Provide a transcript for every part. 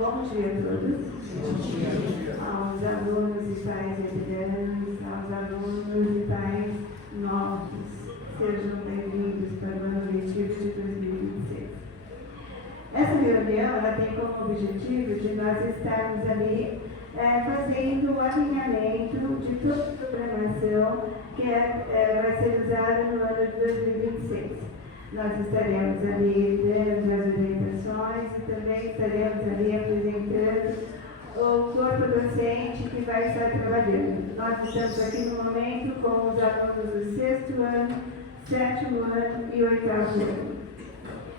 Bom dia a todos. Aos alunos e pais veteranos, aos alunos e pais novos, sejam bem-vindos para o ano letivo de 2026. Essa reunião ela tem como objetivo de nós estarmos ali fazendo o alinhamento de toda a programação que vai ser usada no ano de 2026. Nós estaremos ali dando as orientações e também estaremos ali apresentando o corpo docente que vai estar trabalhando. Nós estamos aqui no momento com os alunos do 6º ano, 7º ano e 8º ano.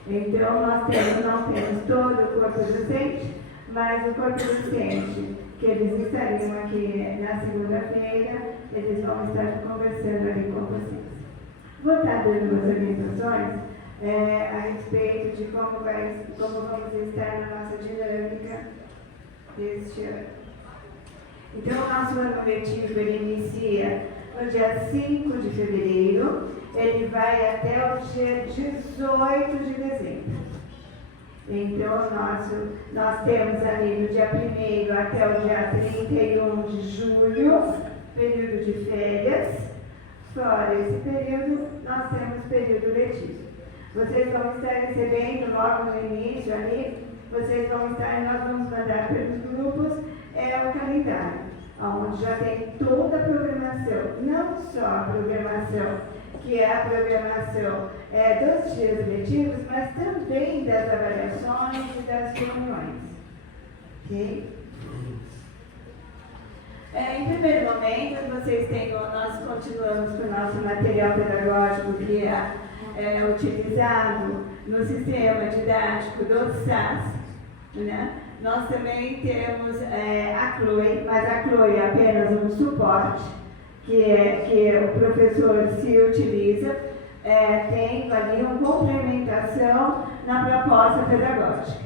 Então, nós não temos todo o corpo docente, mas o corpo docente, que eles estariam aqui na segunda-feira, eles vão estar conversando ali com vocês. Vou estar dando as orientações a respeito de como vamos estar na nossa dinâmica deste ano. Então, o nosso ano letivo ele inicia no dia 5 de fevereiro, ele vai até o dia 18 de dezembro. Então, nós temos ali no dia 1º até o dia 31 de julho, período de férias. Fora esse período, nós temos período letivo. Vocês vão estar recebendo logo no início ali, nós vamos mandar pelos grupos o calendário, onde já tem toda a programação, não só a programação, que é a programação dos dias letivos, mas também das avaliações e das reuniões. Ok? Em primeiro momento, nós continuamos com o nosso material pedagógico que é utilizado no sistema didático do SAS. Né? Nós também temos a CLOE, mas a CLOE é apenas um suporte que o professor se utiliza, tem ali uma complementação na proposta pedagógica.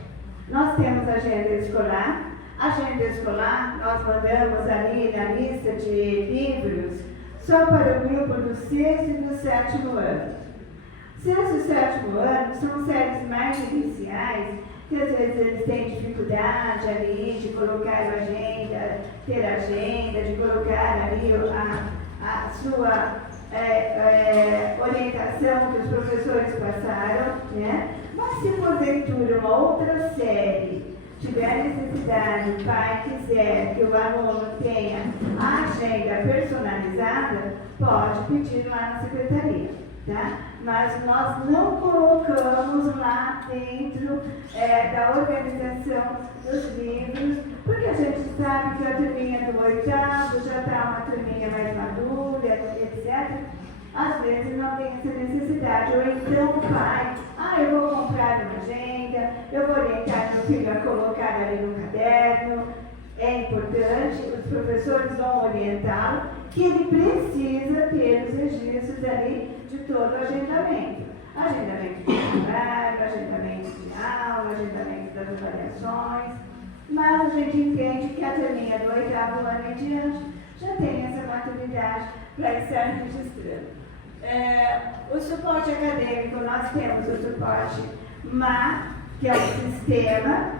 Nós temos a agenda escolar. A agenda escolar, nós mandamos ali na lista de livros só para o grupo do 6º e do 7º ano. 6º e 7º ano são séries mais iniciais, que às vezes eles têm dificuldade ali de colocar ter agenda, de colocar ali a sua orientação que os professores passaram, né? Mas se porventura uma outra série tiver necessidade, o pai quiser que o aluno tenha a agenda personalizada, pode pedir lá na secretaria, tá? Mas nós não colocamos lá dentro da organização dos livros, porque a gente sabe que a turminha do 8º já está uma turminha mais madura, etc. Às vezes não tem essa necessidade, ou então o pai, eu vou comprar uma agenda, eu vou orientar meu filho a colocar ali no caderno. É importante, os professores vão orientá-lo, que ele precisa ter os registros ali de todo o agendamento. Agendamento de horário, agendamento de aula, agendamento das avaliações, mas a gente entende que a turminha do 8º ano em diante já tem essa maturidade para estar registrando. O suporte acadêmico, nós temos o suporte MA, que é um sistema,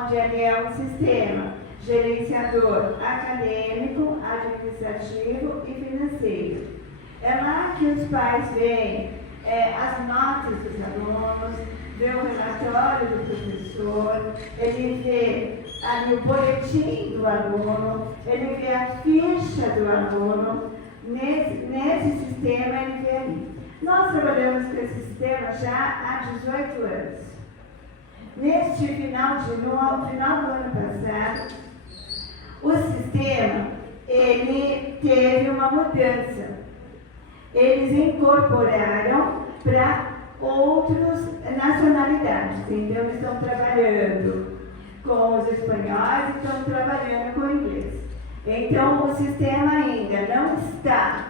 onde ele é um sistema gerenciador acadêmico, administrativo e financeiro. É lá que os pais veem as notas dos alunos, vê o relatório do professor, ele vê ali o boletim do aluno, ele vê a ficha do aluno. Nesse sistema ele vê ali. Nós trabalhamos com esse sistema já há 18 anos. No final do ano passado, o sistema ele teve uma mudança. Eles incorporaram para outras nacionalidades. Então, eles estão trabalhando com os espanhóis e estão trabalhando com o inglês. Então, o sistema ainda não está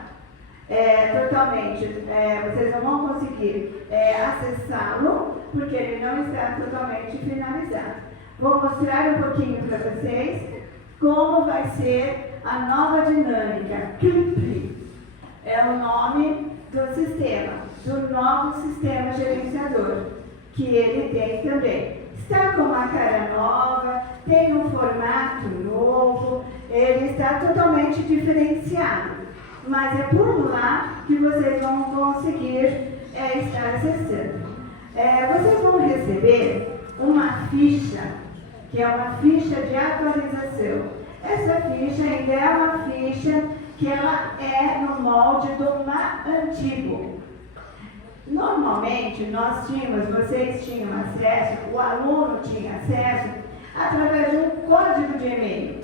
totalmente, vocês não vão conseguir acessá-lo, porque ele não está totalmente finalizado. Vou mostrar um pouquinho para vocês como vai ser a nova dinâmica. CLIP é o nome do sistema, do novo sistema gerenciador, que ele tem também está com uma cara nova, tem um formato novo, ele está totalmente diferenciado. Mas é por lá que vocês vão conseguir estar acessando. Vocês vão receber uma ficha, que é uma ficha de atualização. Essa ficha ainda é uma ficha que ela é no molde do MA antigo. Normalmente, vocês tinham acesso, o aluno tinha acesso através de um código de e-mail.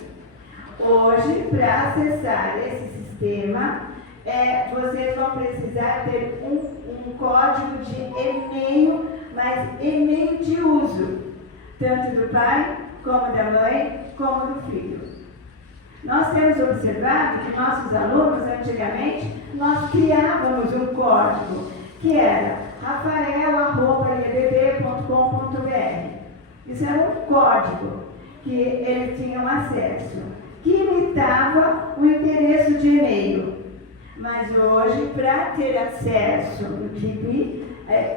Hoje, para acessar esse sistema, vocês vão precisar ter um código de e-mail, mas e-mail de uso, tanto do pai, como da mãe, como do filho. Nós temos observado que nossos alunos, antigamente, nós criávamos um código, que era rafael@iebb.com.br. Isso era um código que eles tinham acesso, que imitava o endereço de e-mail. Mas hoje, para ter acesso no TIP,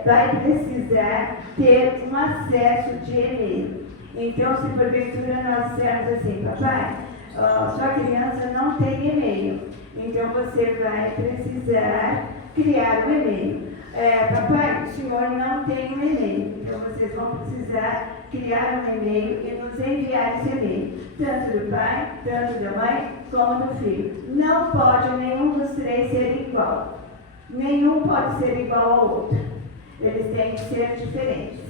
vai precisar ter um acesso de e-mail. Então, se porventura nós dissermos assim, papai, sua criança não tem e-mail, então você vai precisar criar um e-mail. Papai, o senhor não tem um e-mail, então vocês vão precisar criar um e-mail e nos enviar esse e-mail, tanto do pai, tanto da mãe, como do filho. Não pode nenhum dos três ser igual. Nenhum pode ser igual ao outro. Eles têm que ser diferentes.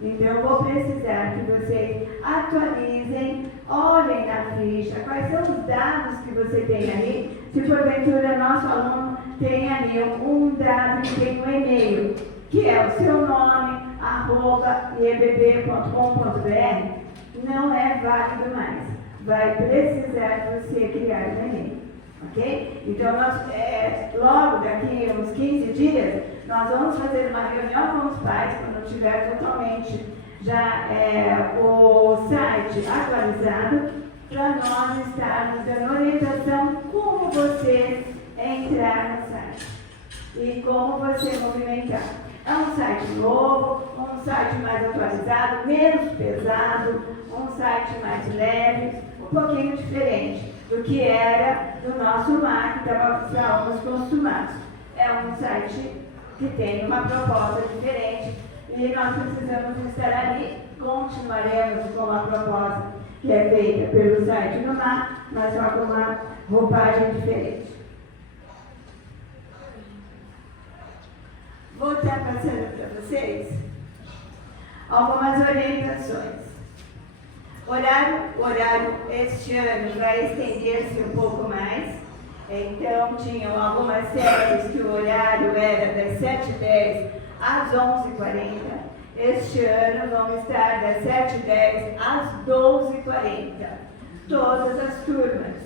Então, eu vou precisar que vocês atualizem, olhem na ficha, quais são os dados que você tem ali. Se porventura nosso aluno tem ali um dado que tem um e-mail, que é o seu nome, @iebb.com.br, não é válido mais. Vai precisar você criar um e-mail, ok? Então, logo daqui uns 15 dias, nós vamos fazer uma reunião com os pais, quando tiver totalmente já o site atualizado, para nós estarmos dando orientação como você entrar no site e como você movimentar. É um site novo, um site mais atualizado, menos pesado, um site mais leve, um pouquinho diferente do que era do nosso mar, que estávamos acostumados. É um site que tem uma proposta diferente e nós precisamos estar ali. Continuaremos com a proposta que é feita pelo site do mar, mas só com uma roupagem diferente. Vou estar passando para vocês algumas orientações. O horário este ano vai estender-se um pouco mais. Então, tinham algumas séries que o horário era das 7h10 às 11h40. Este ano vão estar das 7h10 às 12h40. Todas as turmas,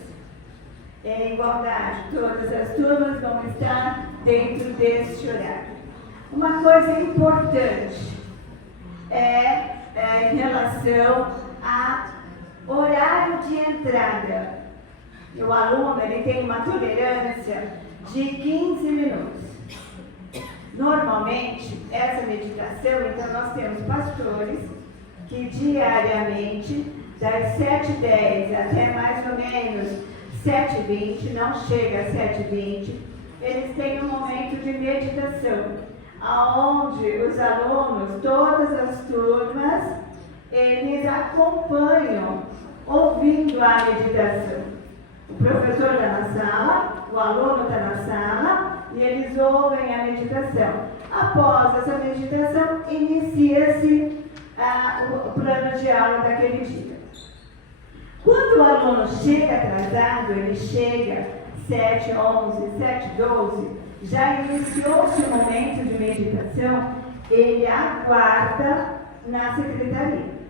em igualdade, todas as turmas vão estar dentro deste horário. Uma coisa importante em relação ao horário de entrada. O aluno ele tem uma tolerância de 15 minutos. Normalmente, essa meditação, então nós temos pastores que diariamente, das 7h10 até mais ou menos 7h20, não chega a 7h20, eles têm um momento de meditação, onde os alunos, todas as turmas, eles acompanham, ouvindo a meditação. O professor está na sala, o aluno está na sala e eles ouvem a meditação. Após essa meditação, inicia-se o plano de aula daquele dia. Quando o aluno chega atrasado, ele chega 7h11, 7h12, já iniciou-se o momento de meditação, ele aguarda na secretaria.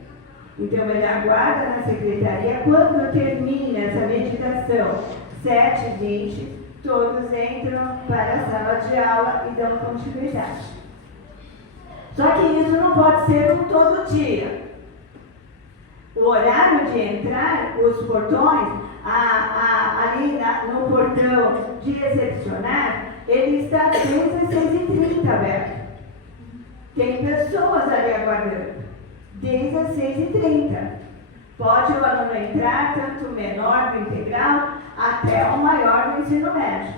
Então, ele aguarda na secretaria. Quando termina essa meditação, 7h20, todos entram para a sala de aula e dão continuidade. Só que isso não pode ser um todo dia. O horário de entrar, os portões, ali no portão de recepcionar, ele está desde as 6h30 aberto. Tem pessoas ali aguardando. desde as 6h30. Pode o aluno entrar tanto o menor do integral até o maior do ensino médio.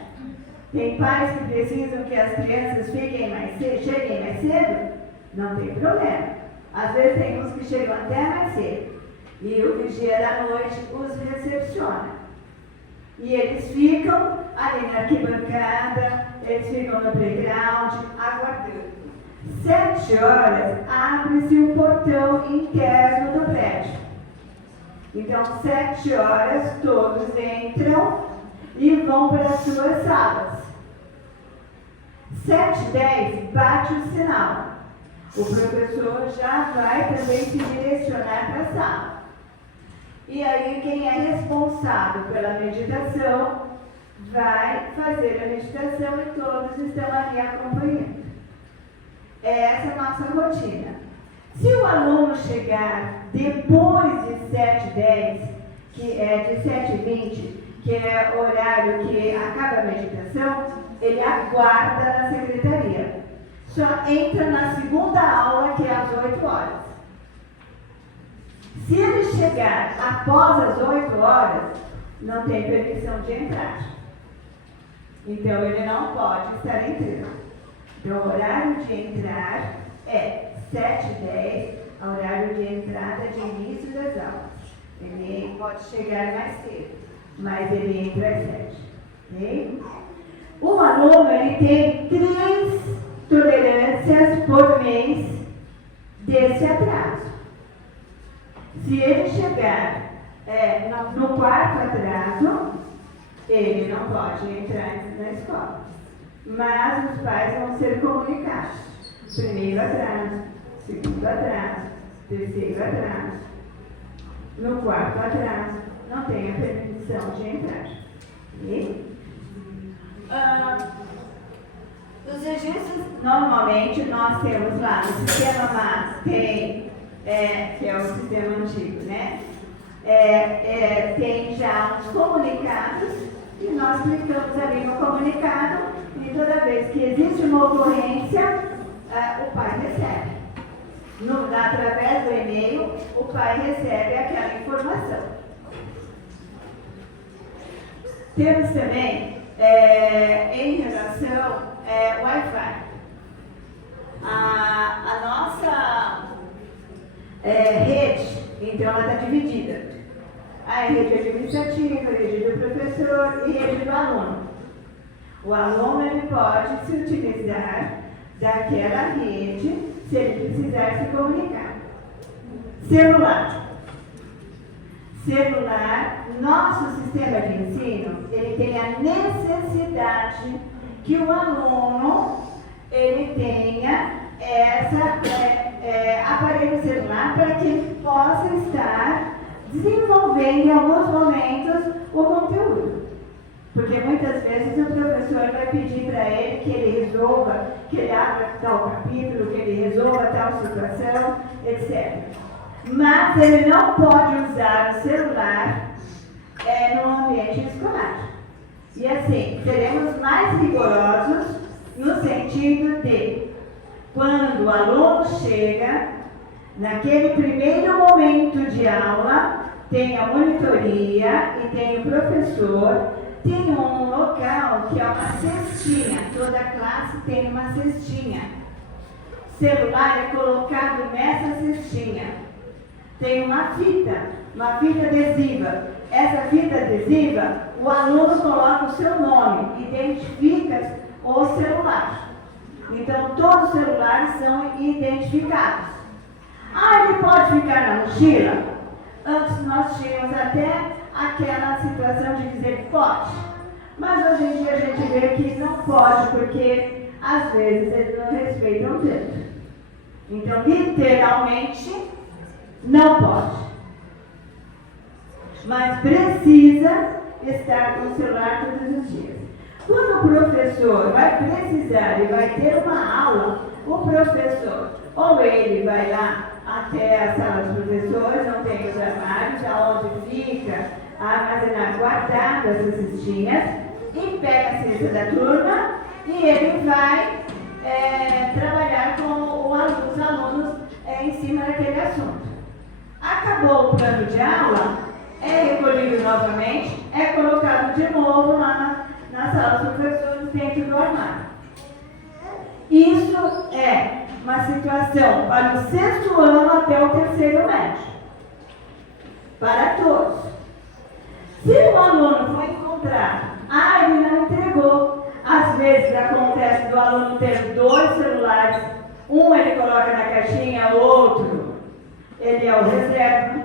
Tem pais que precisam que as crianças cheguem mais cedo? Não tem problema. Às vezes tem uns que chegam até mais cedo. E o vigia da noite os recepciona. E eles ficam ali na arquibancada, eles ficam no playground, aguardando. 7h abre-se o portão interno do prédio. Então, 7h todos entram e vão para as suas salas. 7h10 bate o sinal. O professor já vai também se direcionar para a sala. E aí, quem é responsável pela meditação vai fazer a meditação e todos estão ali acompanhando. Essa é a nossa rotina. Se o aluno chegar depois de 7h10, que é de 7h20, que é o horário que acaba a meditação, ele aguarda na secretaria. Só entra na segunda aula, que é às 8h. Se ele chegar após as 8h, não tem permissão de entrar. Então, ele não pode estar entrando. Então, o horário de entrar é 7h10, o horário de entrada de início das aulas. Ele pode chegar mais cedo, mas ele entra às 7h. Okay? O aluno ele tem 3 tolerâncias por mês desse atraso. Se ele chegar no quarto atraso, ele não pode entrar na escola. Mas os pais vão ser comunicados. Primeiro atraso, segundo atraso, terceiro atraso. No quarto atraso, não tem a permissão de entrar. Okay? Os registros, normalmente, nós temos lá no sistema MAS, tem, que é o sistema antigo, né? Tem já uns comunicados e nós clicamos ali no comunicado e toda vez que existe uma ocorrência, o pai recebe. Através do e-mail, o pai recebe aquela informação. Temos também, em relação ao Wi-Fi, a nossa rede, então ela está dividida. A rede administrativa, a rede do professor e a rede do aluno. O aluno ele pode se utilizar daquela rede se ele precisar se comunicar. Celular, nosso sistema de ensino, ele tem a necessidade que o aluno ele tenha aparelho celular para que ele possa estar desenvolvendo em alguns momentos o conteúdo. Porque muitas vezes o professor vai pedir para ele que ele resolva, que ele abra tal capítulo, que ele resolva tal situação, etc. Mas ele não pode usar o celular no ambiente escolar. E assim, seremos mais rigorosos no sentido de, quando o aluno chega, naquele primeiro momento de aula, tem a monitoria e tem o professor, tem um local que é uma cestinha, toda classe tem uma cestinha. O celular é colocado nessa cestinha. Tem uma fita adesiva. Essa fita adesiva, o aluno coloca o seu nome, identifica o celular. Então, todos os celulares são identificados. Ele pode ficar na mochila? Antes nós tínhamos até aquela situação de dizer que pode. Mas hoje em dia a gente vê que não pode, porque às vezes eles não respeitam tanto. Então, literalmente, não pode. Mas precisa estar com o celular todos os dias. Quando o professor vai precisar e vai ter uma aula, o professor, ou ele vai lá até a sala dos professores, não tem os armários, aonde fica armazenar guardadas as cestinhas, e pega a cesta da turma e ele vai trabalhar com os alunos em cima daquele assunto. Acabou o plano de aula, é recolhido novamente, é colocado de novo lá na sala dos professores dentro do armário. Isso é uma situação para o 6º ano até o 3º médio. Para todos. Se o aluno for encontrado, ele não entregou. Às vezes acontece do aluno ter 2 celulares, um ele coloca na caixinha, o outro ele é o reserva.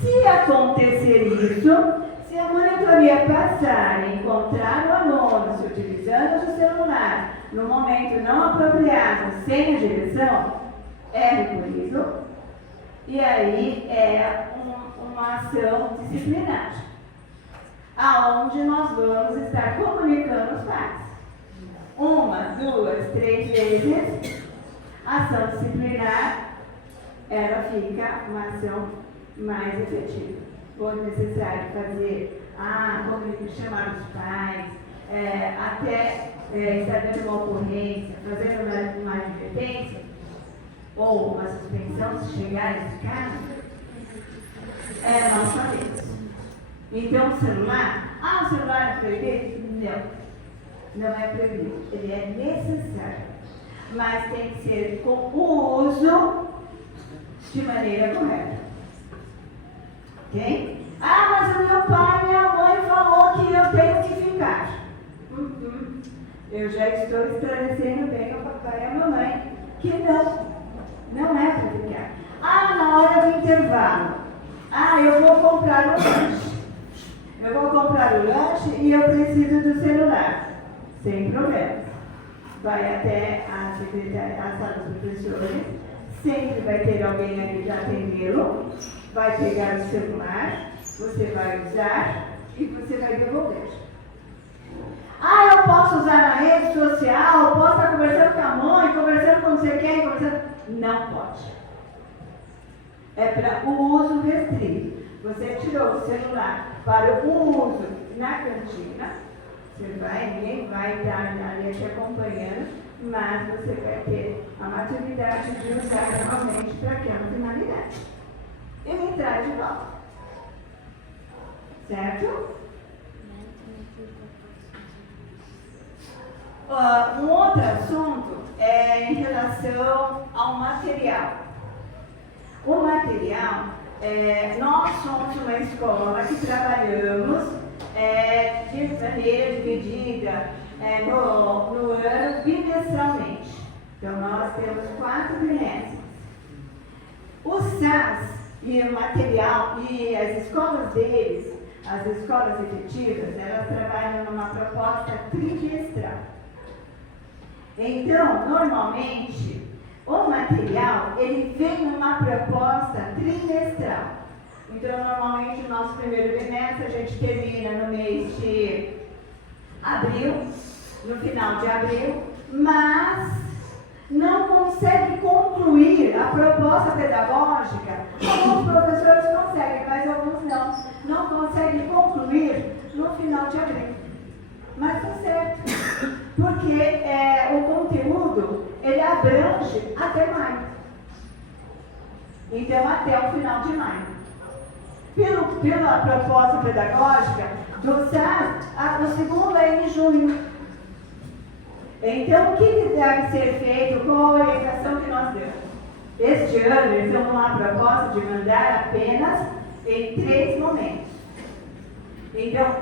Se acontecer isso, se a monitoria passar e encontrar o aluno se utilizando do celular no momento não apropriado, sem a direção, é recolhido e aí é uma ação disciplinar, aonde nós vamos estar comunicando os pais. 1, 2, 3 vezes, ação disciplinar, ela fica uma ação mais efetiva. For necessário fazer, chamar os pais, até estar dando uma ocorrência, fazendo uma advertência, ou uma suspensão, se chegar nesse caso, nós sabemos. Então, o celular, o celular é proibido? Não é proibido, ele é necessário, mas tem que ser com o uso de maneira correta. Ok? Mas o meu pai e minha mãe falou que eu tenho que ficar. Eu já estou esclarecendo bem ao papai e à mamãe que não é para ficar. Na hora do intervalo, eu vou comprar o lanche. Eu vou comprar o lanche e eu preciso do celular. Sem problema. Vai até a secretária, a sala dos professores, sempre vai ter alguém ali para atendê-lo, vai pegar o celular, você vai usar e você vai devolver. Eu posso usar na rede social, posso estar conversando com a mãe, conversando com não sei quem, conversando... Não pode. É para o uso restrito. Você tirou o celular para o uso na cantina, ninguém vai estar ali te acompanhando, mas você vai ter a maturidade de usar realmente para aquela finalidade. E me traz de volta. Certo? Um outro assunto é em relação ao material. O material, nós somos uma escola que trabalhamos de maneira dividida no ano bimestralmente. Então, nós temos 4 bimestres. O SAS e o material e as escolas deles, as escolas efetivas, elas trabalham numa proposta trimestral. Então, normalmente, o material, ele vem numa proposta trimestral. Então, normalmente, o nosso primeiro bimestre, a gente termina no mês de abril, no final de abril, mas não consegue concluir a proposta pedagógica. Alguns professores conseguem, mas alguns não conseguem concluir no final de abril. Mas tá certo, porque o conteúdo, ele abrange até maio. Então, até o final de maio. Pela proposta pedagógica do SAS, o segundo é em junho. Então, o que deve ser feito com a orientação que nós demos? Este ano, eles estão com uma proposta de mandar apenas em 3 momentos. Então,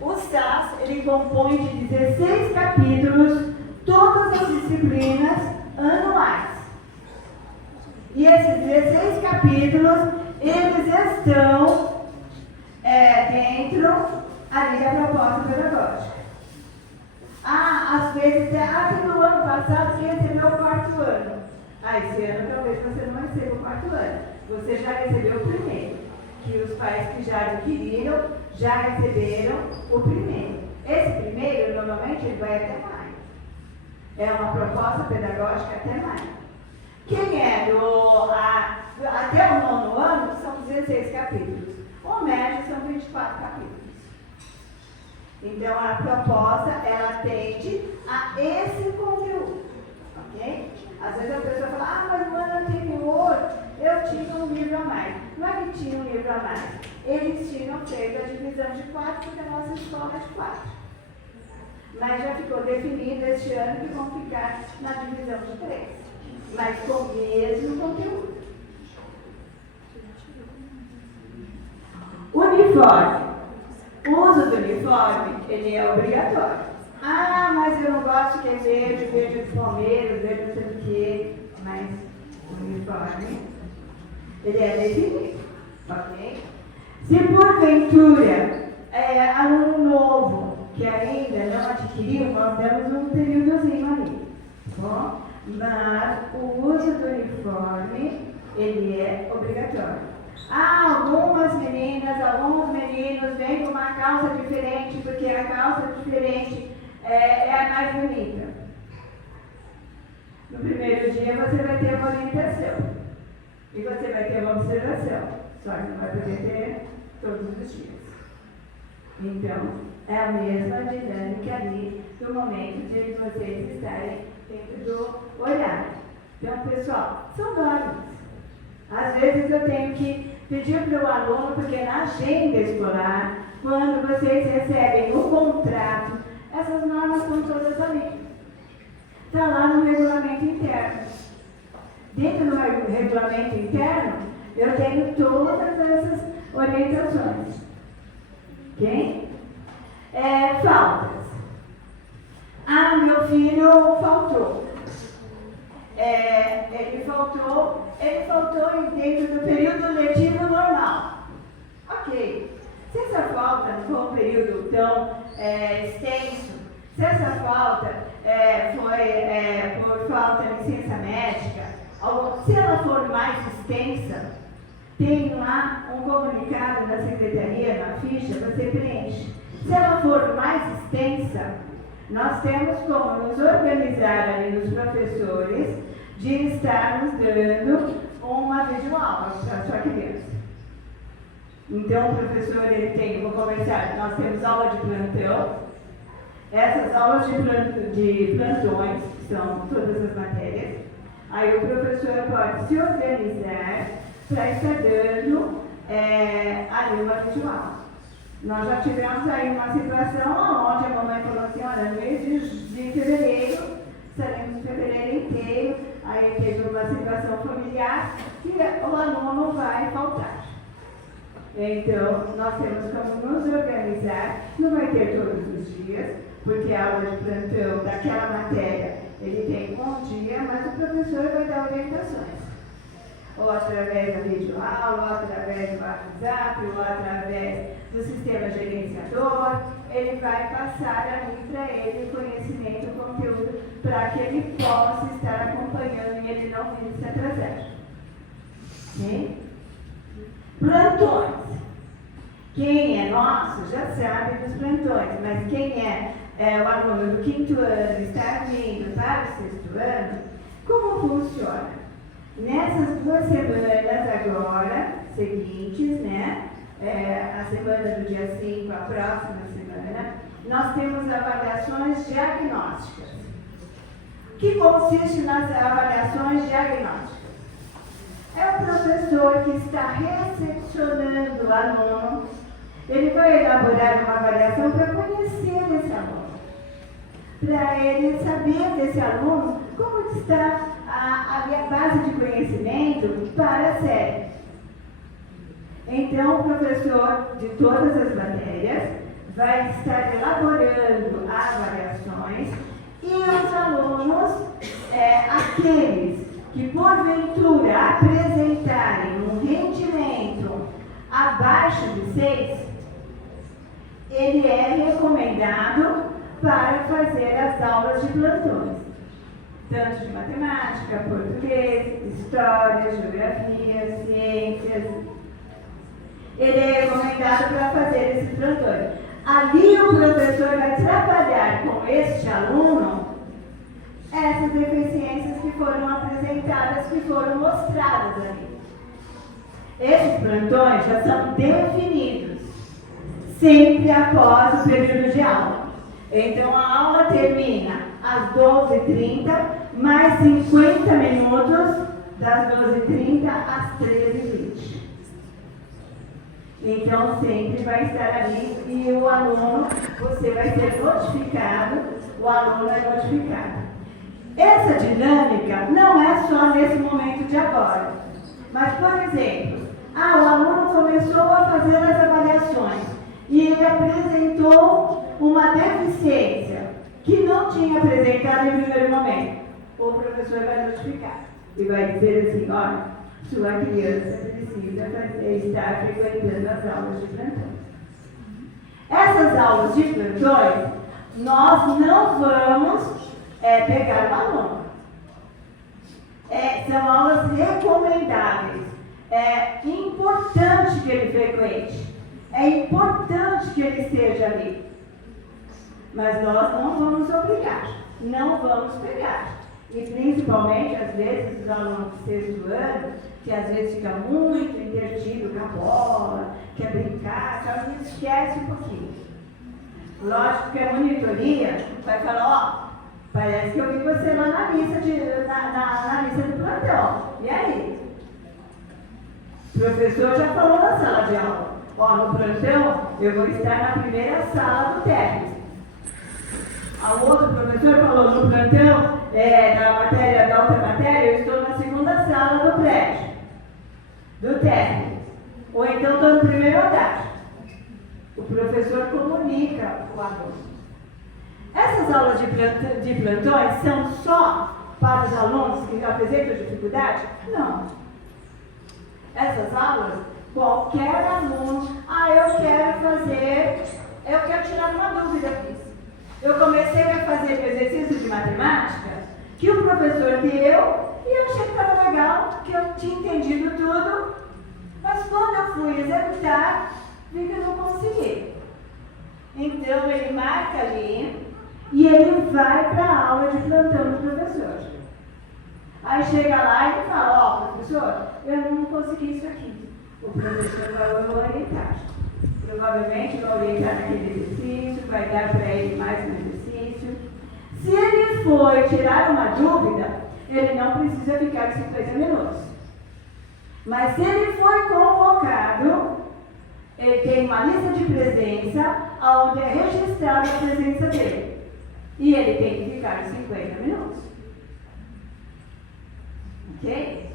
o SAS, ele compõe de 16 capítulos, todas as disciplinas anuais. E esses 16 capítulos, eles estão dentro ali da proposta pedagógica. Às vezes, que no ano passado você recebeu o 4º ano. Esse ano talvez você não receba o 4º ano. Você já recebeu o primeiro. Que os pais que já adquiriram, já receberam o primeiro. Esse primeiro, normalmente, ele vai até maio. É uma proposta pedagógica até maio. Quem é até o 9º ano, são 16 capítulos. O médio são 24 capítulos. Então, a proposta, ela tende a esse conteúdo, ok? Às vezes a livro a mais. Eles tinham feito a divisão de 4, porque a nossa escola é de 4. Mas já ficou definido este ano que vão ficar na divisão de 3, mas com o mesmo conteúdo. Uniforme. O uso do uniforme, ele é obrigatório. Ah, mas eu não gosto que é verde, verde de Palmeiras, verde não sei o quê. Mas o uniforme, ele é definido, ok? Se porventura é aluno novo que ainda não adquiriu, nós damos um períodozinho ali, tá bom? Mas o uso do uniforme, ele é obrigatório. Ah, algumas meninas, alguns meninos vêm com uma calça diferente, porque a calça diferente é a mais bonita. No primeiro dia você vai ter uma orientação e você vai ter uma observação, só que não vai poder ter todos os dias. Então, é a mesma dinâmica ali do momento de vocês estarem dentro do horário. Então, pessoal, são normas. Às vezes eu tenho que pedir para o aluno, porque na agenda escolar, quando vocês recebem o contrato, essas normas estão todas ali. Está lá no regulamento interno. Dentro do regulamento interno, eu tenho todas essas orientações. Ok? Faltas. Ah, meu filho faltou. Ele faltou dentro do período letivo normal. Ok. Se essa falta não for um período tão extenso, se essa falta foi por falta de licença médica, se ela for mais extensa, tem lá um comunicado da secretaria, na ficha, você preenche. Se ela for mais extensa, nós temos como nos organizar ali nos professores de estar nos dando uma videoaula para a sua criança. Então, o professor, ele tem, vou começar, nós temos aula de plantão. Essas aulas de plantões, que são todas as matérias, aí o professor pode se organizar para estar dando ali uma videoaula. Nós já tivemos aí uma situação onde a mamãe falou assim, olha, no mês de fevereiro, estaremos em fevereiro inteiro, aí teve uma situação familiar que o aluno vai faltar. Então, nós temos como nos organizar, não vai ter todos os dias, porque a aula de plantão daquela matéria, ele tem um dia, mas o professor vai dar orientações. Ou através da videoaula, ou através do WhatsApp, ou através do sistema gerenciador, ele vai passar ali para ele o conhecimento, o conteúdo, para que ele possa estar acompanhando e ele não vir se atrasar. Ok? Plantões. Quem é nosso já sabe dos plantões, mas quem é o aluno do 5º ano, está vindo para o 6º ano, como funciona? Nessas 2 semanas agora, seguintes, né? A semana do dia 5, a próxima semana, nós temos avaliações diagnósticas. O que consiste nas avaliações diagnósticas? É o professor que está recepcionando o aluno, ele vai elaborar uma avaliação para conhecer esse aluno, para ele saber desse aluno como está a base de conhecimento para a série. Então, o professor de todas as matérias vai estar elaborando avaliações e os alunos, aqueles que porventura apresentarem um rendimento abaixo de 6, ele é recomendado para fazer as aulas de plantões, tanto de matemática, português, história, geografia, ciências. Ele é recomendado para fazer esses plantões. Ali o professor vai trabalhar com este aluno essas deficiências que foram apresentadas, que foram mostradas ali. Esses plantões já são definidos sempre após o período de aula. Então a aula termina às 12h30, mais 50 minutos, das 12h30 às 13h20. Então, sempre vai estar ali e o aluno, você vai ser notificado, o aluno é notificado. Essa dinâmica não é só nesse momento de agora. Mas, por exemplo, o aluno começou a fazer as avaliações e ele apresentou uma deficiência que não tinha apresentado em primeiro momento. O professor vai notificar e vai dizer assim, olha, sua criança precisa estar frequentando as aulas de plantão. Essas aulas de plantões, nós não vamos pegar o aluno. São aulas recomendáveis. É importante que ele frequente. É importante que ele esteja ali. Mas nós não vamos obrigar. Não vamos pegar. E principalmente, às vezes, os alunos do sexto ano, que às vezes fica muito entretido com a bola, quer brincar, às vezes esquece um pouquinho. Lógico que a monitoria vai falar, parece que eu vi você lá na lista, na lista do plantão. E aí? O professor já falou na sala de aula. No plantão, eu vou estar na primeira sala do técnico. O outro professor falou, no plantão, da outra matéria, eu estou na segunda sala do prédio, do técnico. Ou então estou no primeiro andar. O professor comunica com o aluno. Essas aulas de plantões são só para os alunos que apresentam dificuldade? Não. Essas aulas, qualquer aluno, eu quero tirar uma dúvida aqui. Eu comecei a fazer o exercício de matemática que o professor deu e eu achei que estava legal, que eu tinha entendido tudo, mas quando eu fui executar, vi que eu não consegui. Então ele marca ali e ele vai para a aula de plantão do professor. Aí chega lá e fala, professor, eu não consegui isso aqui. O professor vai orientar. Provavelmente vai orientar naquele exercício, vai dar para ele mais um exercício. Se ele for tirar uma dúvida, ele não precisa ficar 50 minutos. Mas se ele for convocado, ele tem uma lista de presença, onde é registrada a presença dele. E ele tem que ficar 50 minutos. Ok?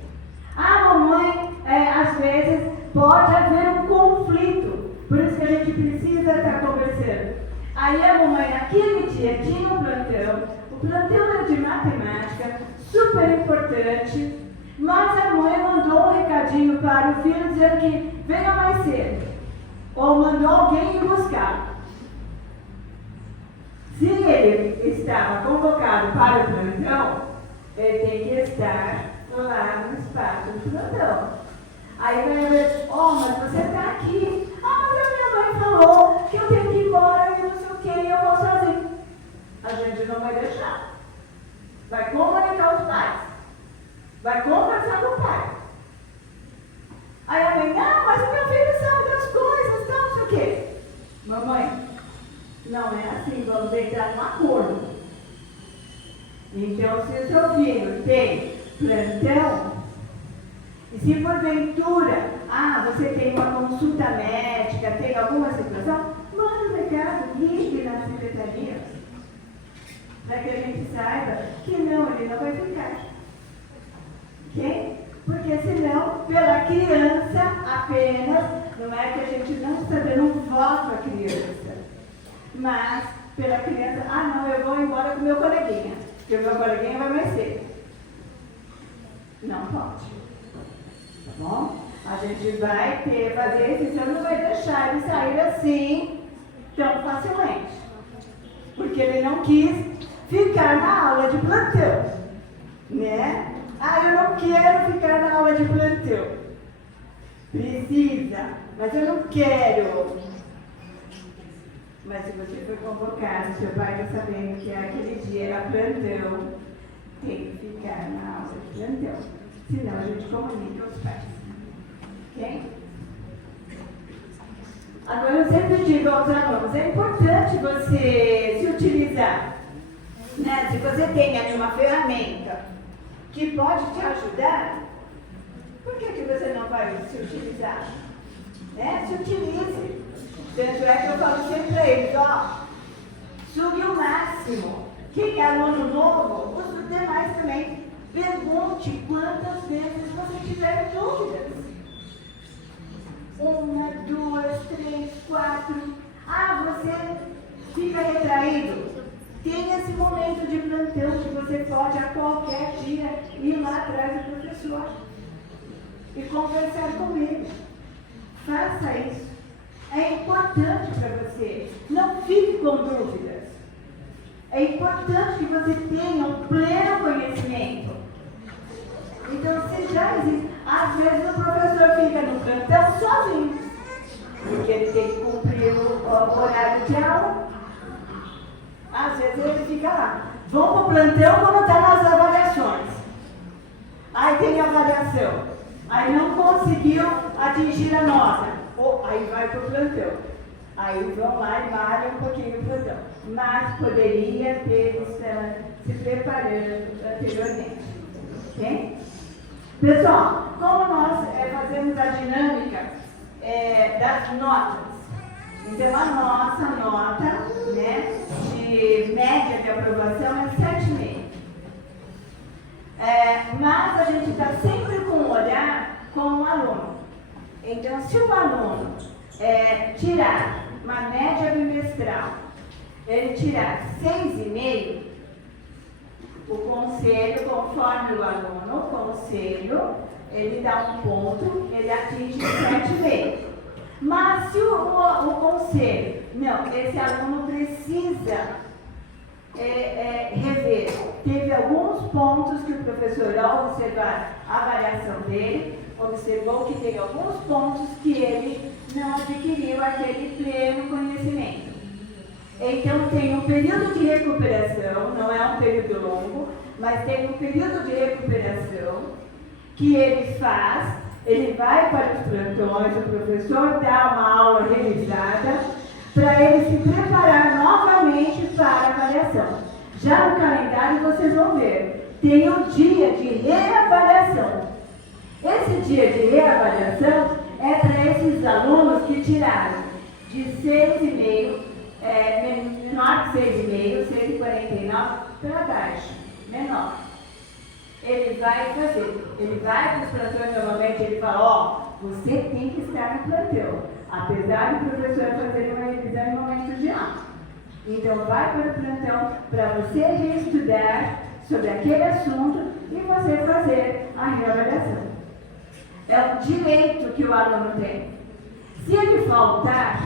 Mamãe, às vezes, pode haver um conflito. Por isso que a gente precisa estar conversando. Aí a mamãe, naquele dia, tinha um plantão. O plantão era de matemática, super importante. Mas a mãe mandou um recadinho para o filho dizendo que venha mais cedo. Ou mandou alguém ir buscar. Se ele estava convocado para o plantão, ele tem que estar lá no espaço do plantão. Aí vai ver, mas você está aqui. Mas a minha mãe falou que eu tenho que ir embora e não sei o que, e eu vou sozinho. A gente não vai deixar. Vai comunicar os pais. Vai conversar com o pai. Aí a mãe, mas o meu filho sabe das coisas, não sei o quê. Mamãe, não é assim, vamos entrar num acordo. Então, se o seu filho tem plantão, e se porventura, você tem uma consulta médica, tem alguma situação, manda um recado, ligue na secretaria, para que a gente saiba que não, ele não vai ficar. Ok? Porque senão, pela criança apenas, não é que a gente não está dando um voto à criança, mas pela criança, não, eu vou embora com o meu coleguinha, porque o meu coleguinha vai mais cedo. Não pode. Tá bom? A gente vai fazer isso, você não vai deixar ele sair assim tão facilmente. Porque ele não quis ficar na aula de plantão. Né? Eu não quero ficar na aula de plantão. Precisa, mas eu não quero. Mas se você foi convocado, seu pai está sabendo que aquele dia era plantão, tem que ficar na aula de plantão. Senão a gente comunica aos pais. Ok? Agora eu sempre digo aos alunos, é importante você se utilizar. Né? Se você tem ali uma ferramenta que pode te ajudar, por que você não vai se utilizar? né? Se utilize. Tanto é que eu falo sempre para eles, ó, sugue o máximo. Quem é aluno novo, os demais também, pergunte quantas vezes você tiver dúvidas. 1, 2, 3, 4. Ah, você fica retraído. Tem esse momento de plantão que você pode a qualquer dia ir lá atrás do professor e conversar com ele. Faça isso. É importante para você. Não fique com dúvidas. É importante que você tenha um pleno conhecimento. Então, se já existe, às vezes o professor fica no plantão sozinho, porque ele tem que cumprir o horário de aula. Às vezes ele fica lá. Vão para o plantão quando está nas avaliações. Aí tem avaliação. Aí não conseguiu atingir a nota. Ou aí vai para o plantão. Aí vão lá e malham um pouquinho o plantão. Mas poderia ter se preparando anteriormente. Ok? Pessoal, como nós fazemos a dinâmica das notas, então a nossa nota, né, de média de aprovação é 7,5. Mas a gente está sempre com um olhar com o aluno. Então, se o aluno tirar uma média bimestral, ele tirar 6,5, o conselho, conforme o aluno, o conselho, ele dá um ponto, ele atinge 7,5. Mas se o conselho, não, esse aluno precisa rever, teve alguns pontos que o professor, ao observar a avaliação dele, observou que tem alguns pontos que ele não adquiriu aquele pleno conhecimento. Então, tem um período de recuperação, não é um período longo, mas tem um período de recuperação que ele faz, ele vai para os plantões, o professor dá uma aula revisada para ele se preparar novamente para a avaliação. Já no calendário, vocês vão ver, tem um dia de reavaliação. Esse dia de reavaliação é para esses alunos que tiraram de 6,5, menor que 6,5, 6,49 para baixo, menor. Ele vai fazer, ele vai para os plantões novamente, ele fala, ó, você tem que estar no plantão, apesar do professor fazer uma revisão em momentos de aula. Então vai para o plantão para você reestudar sobre aquele assunto e você fazer a reavaliação. É um direito que o aluno tem. Se ele faltar,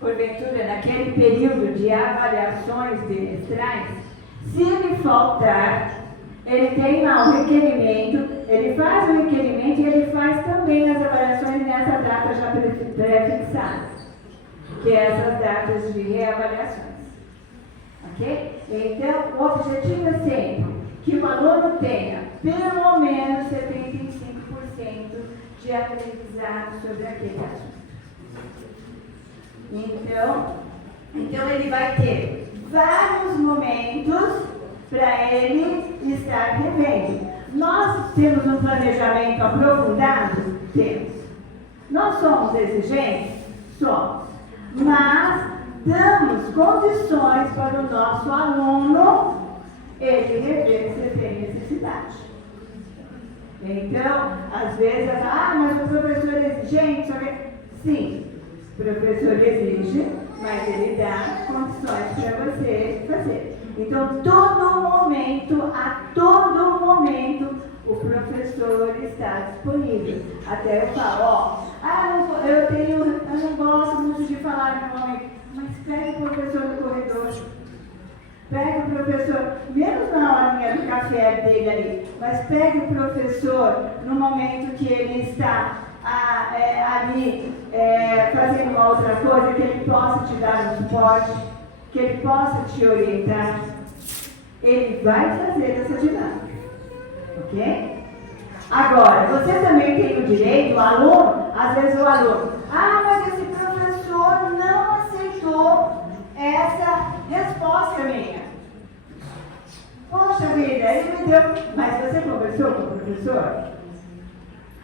porventura, naquele período de avaliações bimestrais, se ele faltar, ele tem lá um requerimento, ele faz o requerimento e ele faz também as avaliações nessa data já pré-fixada, que é essas datas de reavaliações. Ok? Então, o objetivo é sempre que o aluno tenha pelo menos 75% de aprendizado sobre aquele assunto. Então ele vai ter vários momentos para ele estar revendo. Nós temos um planejamento aprofundado? Temos. Nós somos exigentes? Somos. Mas damos condições para o nosso aluno ele rever se ele tem necessidade. Então, às vezes, mas o professor é exigente? Sim, o professor exige, mas ele dá condições para você fazer. Então, a todo momento, o professor está disponível. Até eu falo, eu não gosto muito de falar no momento, mas pega o professor no corredor. Pega o professor, menos na horinha do café dele ali, mas pega o professor no momento que ele está ali fazendo uma outra coisa, que ele possa te dar um suporte, que ele possa te orientar. Ele vai fazer essa dinâmica. Ok? Agora, você também tem o direito, o aluno, às vezes o aluno, mas esse professor não aceitou essa resposta minha. Poxa vida, ele me deu. Mas você conversou com o professor?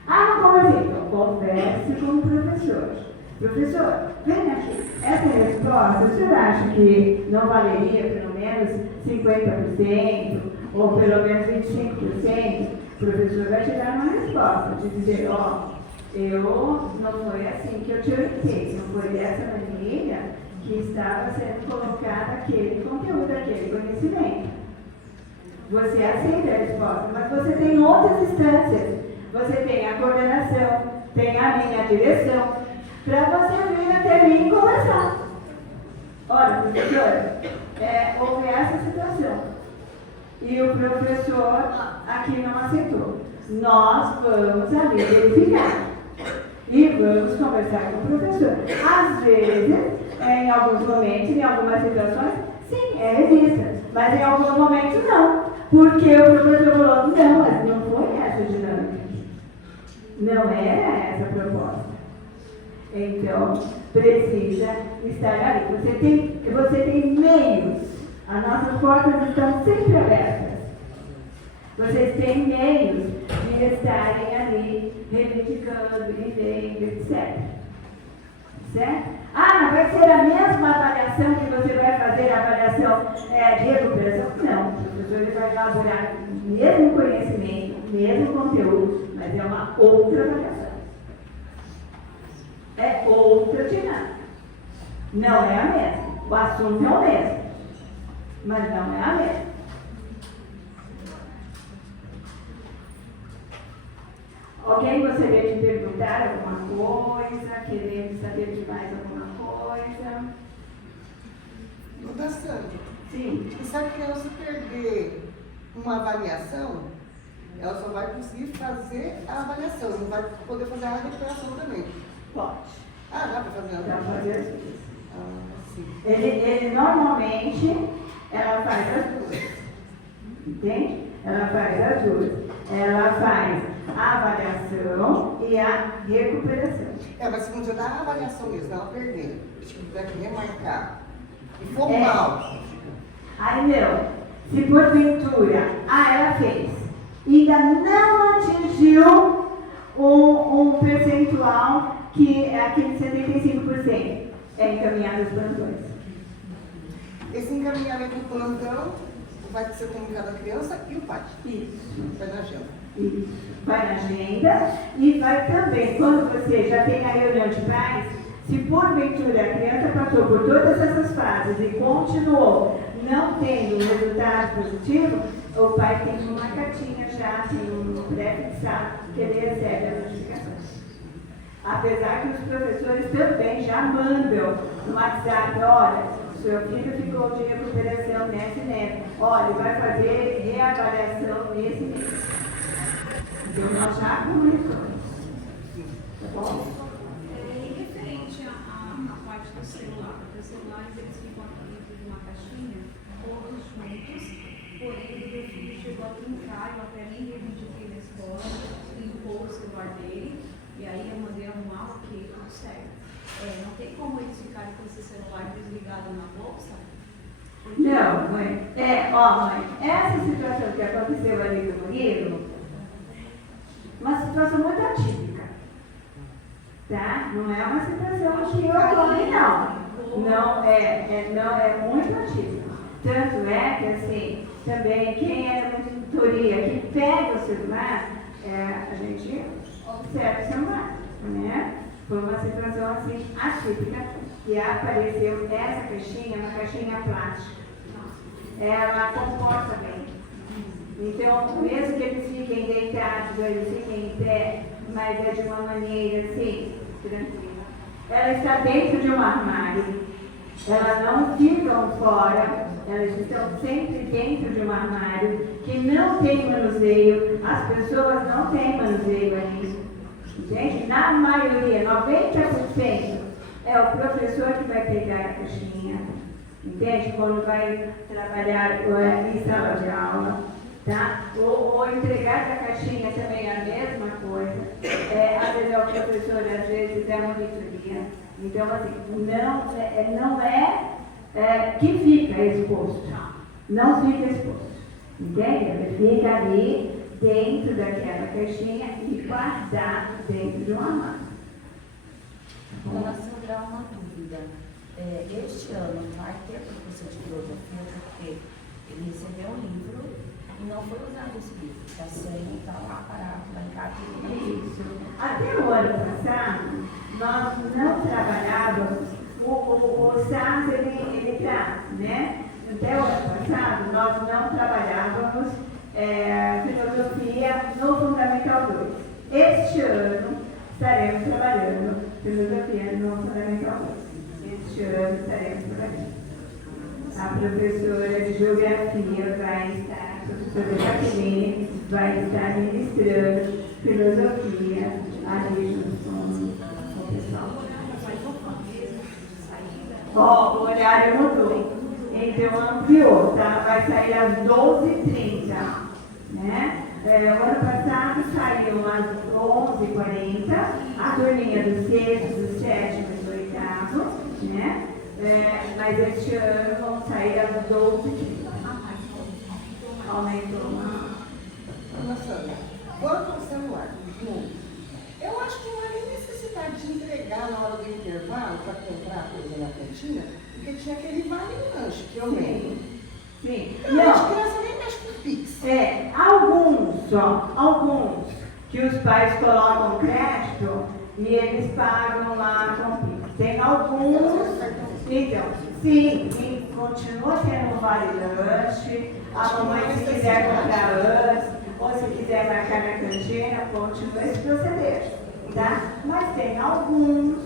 Ah, como assim? Então, converse com o professor. Professor, vem aqui. Essa resposta, o senhor acha que não valeria pelo menos 50% ou pelo menos 25%? O professor vai te dar uma resposta, te dizer, ó, não foi assim que eu te orientei, não foi dessa maneira que estava sendo colocado aquele conteúdo, aquele conhecimento. Você aceita a resposta, mas você tem outras instâncias. Você tem a coordenação, tem a minha direção, para você vir até mim e conversar. Olha, professora, houve essa situação. E o professor aqui não aceitou. Nós vamos ali verificar. E vamos conversar com o professor. Às vezes, em alguns momentos, em algumas situações, sim, é revista. Mas em alguns momentos não. Porque o professor falou, não, mas não foi essa dinâmica. Não era essa a proposta. Então, precisa estar ali. Você tem meios. As nossas portas estão sempre abertas. Vocês têm meios de estarem ali reivindicando, vivendo, etc. Certo? Ah, vai ser a mesma avaliação que você vai fazer a avaliação de recuperação? Não. O professor ele vai elaborar o mesmo conhecimento, o mesmo conteúdo, mas é uma outra avaliação. É outra dinâmica. Não é a mesma. O assunto é o mesmo, mas não é a mesma. Alguém gostaria de perguntar alguma coisa? Querendo saber de mais alguma coisa? Dona Sandra, Sim. se a criança perder uma avaliação, ela só vai conseguir fazer a avaliação, não vai poder fazer a recuperação também. Pode. Ah, dá para fazer a Dá para fazer as duas. sim. Ele normalmente, ela faz as duas. Entende? Ela faz as duas. Ela faz a avaliação e a recuperação. Mas se não tiver a avaliação mesmo, ela perder, se tiver que remarcar, e for É. mal. Aí não. Se porventura, ela fez, ainda não atingiu um percentual que é aquele 75%, é encaminhado aos plantões. Esse encaminhamento do plantão vai ser comunicado à criança e o pai. Isso. Vai na agenda. Isso. Vai na agenda e vai também, quando você já tem a reunião de pais, se porventura a criança passou por todas essas fases e continuou não tendo um resultado positivo, o pai tem uma cartinha já, tem um pré-fixado que ele recebe a notificação. Apesar que os professores também já mandam no WhatsApp, olha, seu filho ficou de recuperação nesse mês, olha, vai fazer reavaliação nesse mês. Então nós já comunicamos. Tá bom? Em referente à parte do celular, porque os celulares eles ficam aqui dentro de uma caixinha, todos juntos, porém o meu filho chegou a brincar, eu até nem reivindiquei na escola, limpou o celular dele, e aí eu mandei arrumar, ok, tudo certo. Não tem como eles ficarem com esse celular desligado na bolsa? Não, mãe. Mãe, essa situação que aconteceu ali do Murilo, uma situação muito atípica, tá? Não é uma situação que ocorre, não. Não, é muito atípico. Tanto é que, assim, também quem é da monitoria, que pega o celular, a gente observa o celular, né? Foi uma situação, assim, atípica, que apareceu essa caixinha, uma caixinha plástica. Ela comporta bem. Então, mesmo que eles fiquem deitados, eles fiquem em pé, mas é de uma maneira assim, tranquila. Ela está dentro de um armário, elas não ficam fora, elas estão sempre dentro de um armário que não tem manuseio, as pessoas não têm manuseio ali. Gente, na maioria, 90%, é o professor que vai pegar a caixinha, entende? Quando vai trabalhar em sala de aula. Tá? Ou entregar a caixinha também é a mesma coisa. Às vezes é o professor, às vezes é a monitoria. Então, assim, não é que fica exposto. Não fica exposto. Entende? Ele fica ali dentro daquela caixinha e guardar dentro de uma mala. Dona Sandra, uma dúvida. Este ano vai ter professor de filosofia, porque ele recebeu um livro e não foi usado esse livro. Está sendo, está lá parado, lá em casa. Isso. Até o ano passado, nós não trabalhávamos, o SAS ele traz, né? Até o ano passado, nós não trabalhávamos filosofia no Fundamental 2. Este ano, estaremos trabalhando filosofia no Fundamental 2. Este ano estaremos trabalhando. A professora de geografia vai estar, a professora Jacqueline, vai estar ministrando filosofia ali junto com o pessoal. Ó, o horário mudou. Então ampliou, tá? Vai sair às 12h30, né? O ano passado saiu às 11h40, a turminha do sexto, do sétimo e do oitavo, né? Mas este ano vão sair às 12h30. Aumentou. Dona Sandra, quanto ao celular, de novo, eu acho que não há nem necessidade de entregar na hora do intervalo para comprar coisa na cantina, porque tinha aquele vale lanche que eu lembro. Sim. Eu acho que criança nem mexe com Pix. Alguns que os pais colocam crédito e eles pagam lá com Pix. Tem alguns, então, sim, continua tendo vale lanche, a mamãe se quiser comprar antes, ou se quiser marcar na cantina, continua esse proceder, tá? Mas tem alguns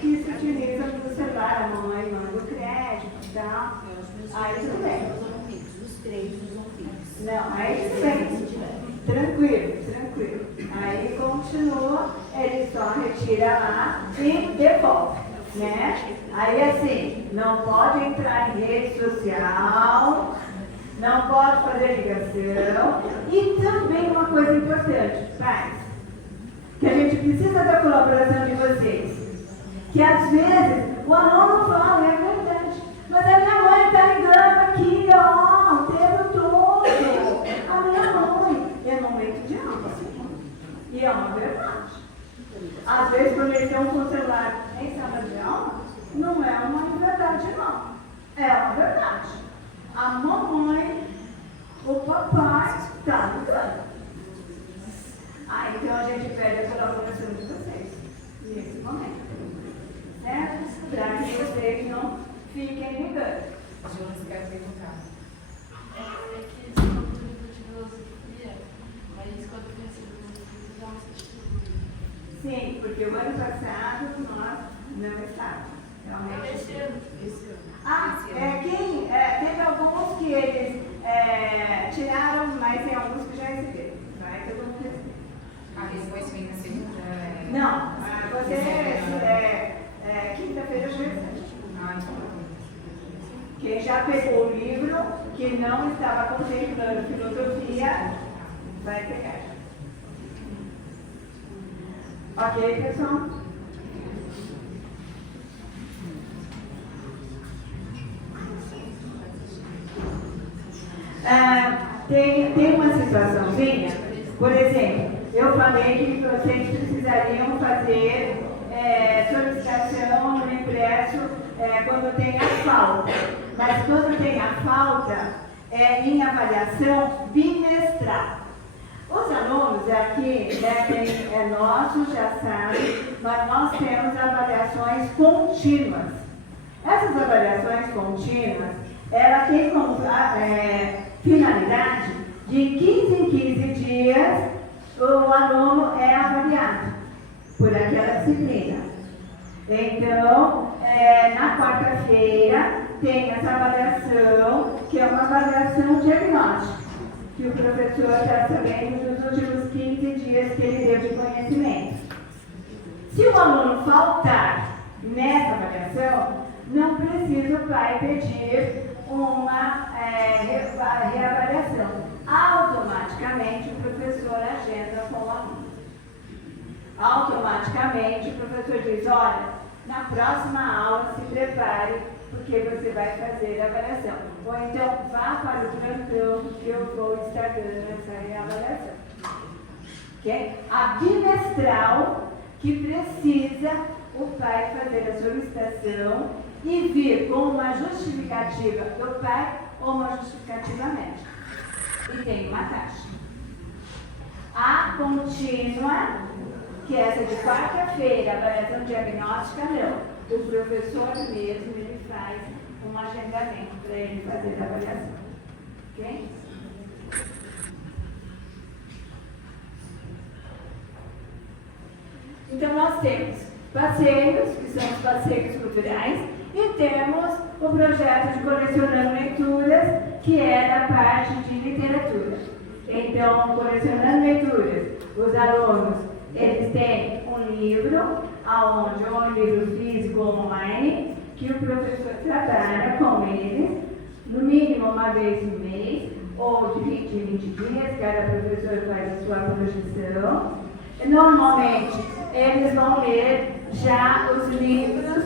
que se utilizam do celular, a mamãe manda o crédito e tal, aí tudo bem. Os três usam Pix. Não, aí tudo bem. Tranquilo. Aí continua, ele só retira lá e devolve, né? Aí assim, não pode entrar em rede social, não pode fazer ligação. E também uma coisa importante, pais, que a gente precisa da colaboração de vocês. Que às vezes o aluno fala, é verdade, mas a minha mãe está ligando aqui, ó, o tempo todo. A minha mãe, eu não meto de aula. E é uma verdade. Às vezes, quando eles estão com o celular em sala de aula, não é uma verdade, não. É uma verdade. A mamãe, o papai, está ligando. Então a gente pede a colaboração de vocês nesse momento. Certo? Para que vocês não fiquem ligando. Jonas quer perguntar. É que esse é um livro de filosofia, mas quando eu conheci filosofia, já não se Sim, porque o ano passado nós não estávamos. Realmente. Esse ano. Teve alguns que eles tiraram, mas tem alguns que já receberam. Vai todo mundo receber. Depois vem na segunda. Não, quinta-feira já recebe. Então. Quem já pegou o livro, que não estava contemplando filosofia, vai pegar. Ok, pessoal? Tem uma situaçãozinha, por exemplo, eu falei que vocês precisariam fazer solicitação no impresso quando tem a falta. Mas quando tem a falta, em avaliação bimestral. Os alunos aqui, quem é nosso já sabe, mas nós temos avaliações contínuas. Essas avaliações contínuas, ela tem como finalidade de 15 em 15 dias o aluno é avaliado por aquela disciplina. Então, na quarta-feira tem essa avaliação, que é uma avaliação diagnóstica, que o professor está sabendo dos últimos 15 dias que ele deu de conhecimento. Se o aluno faltar nessa avaliação, não precisa o pai pedir uma reavaliação. Automaticamente o professor agenda com o aluno. Automaticamente o professor diz, olha, na próxima aula se prepare, porque você vai fazer a avaliação. ou então vá para o plantão que eu vou estar dando essa reavaliação. Okay? A bimestral que precisa o pai fazer a solicitação e vir com uma justificativa do pai ou uma justificativa médica. E tem uma taxa. A contínua, que é essa de quarta-feira, avaliação diagnóstica, não. O professor mesmo, ele faz um agendamento para ele fazer a avaliação. Ok? Então, nós temos passeios, que são os passeios culturais, e temos o projeto de Colecionando Leituras, que é da parte de literatura. Então, Colecionando Leituras, os alunos, eles têm um livro, onde é um livro físico online, que o professor trabalha com eles, no mínimo uma vez no mês, ou de 20 em 20 dias, cada professor faz a sua projeção. Normalmente, eles vão ler já os livros,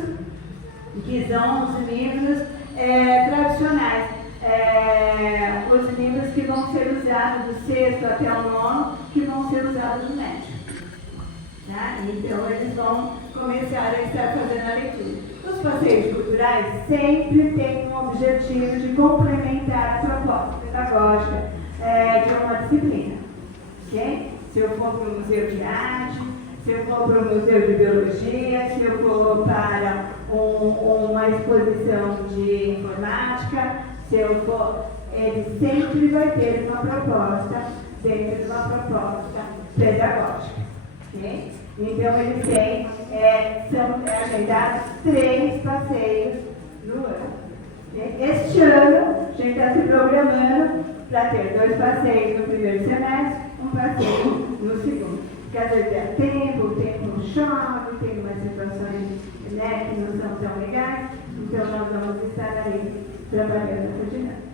que são os livros tradicionais, os livros que vão ser usados do 6º até o 9º, que vão ser usados no médio. Tá? Então, eles vão começar a estar fazendo a leitura. Os passeios culturais sempre têm um objetivo de complementar a proposta pedagógica de uma disciplina. Okay? Se eu for para o museu de arte, se eu for para o museu de biologia, se eu for para uma exposição de informática, se eu for, ele sempre vai ter uma proposta dentro de uma proposta pedagógica. Okay? Então, eles têm, são agendados 3 passeios no ano. Okay? Este ano, a gente está se programando para ter 2 passeios no primeiro semestre, um passeio no segundo. Porque às vezes é tempo, o tempo chove, tem umas situações que não são tão legais, então nós vamos estar aí trabalhando essa dinâmica.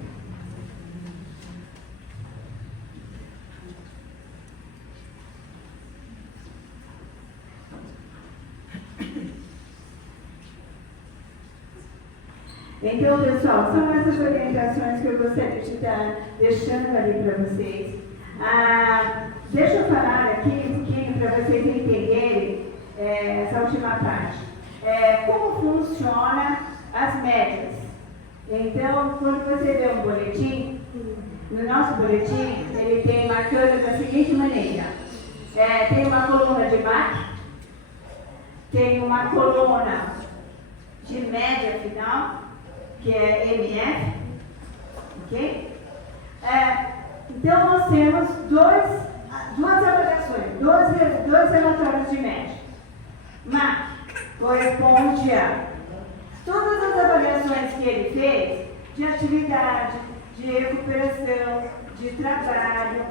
Então, pessoal, são essas orientações que eu gostaria de estar deixando ali para vocês. Deixa eu falar aqui um pouquinho para vocês entenderem essa última parte. Como funciona as médias? Então, quando você vê um boletim, no nosso boletim, ele tem marcando da seguinte maneira. Tem uma coluna de MAC, tem uma coluna de média final, que é MF, ok? Então, nós temos duas avaliações, dois relatórios de média. MAC corresponde a todas as avaliações que ele fez de atividade, de recuperação, de trabalho,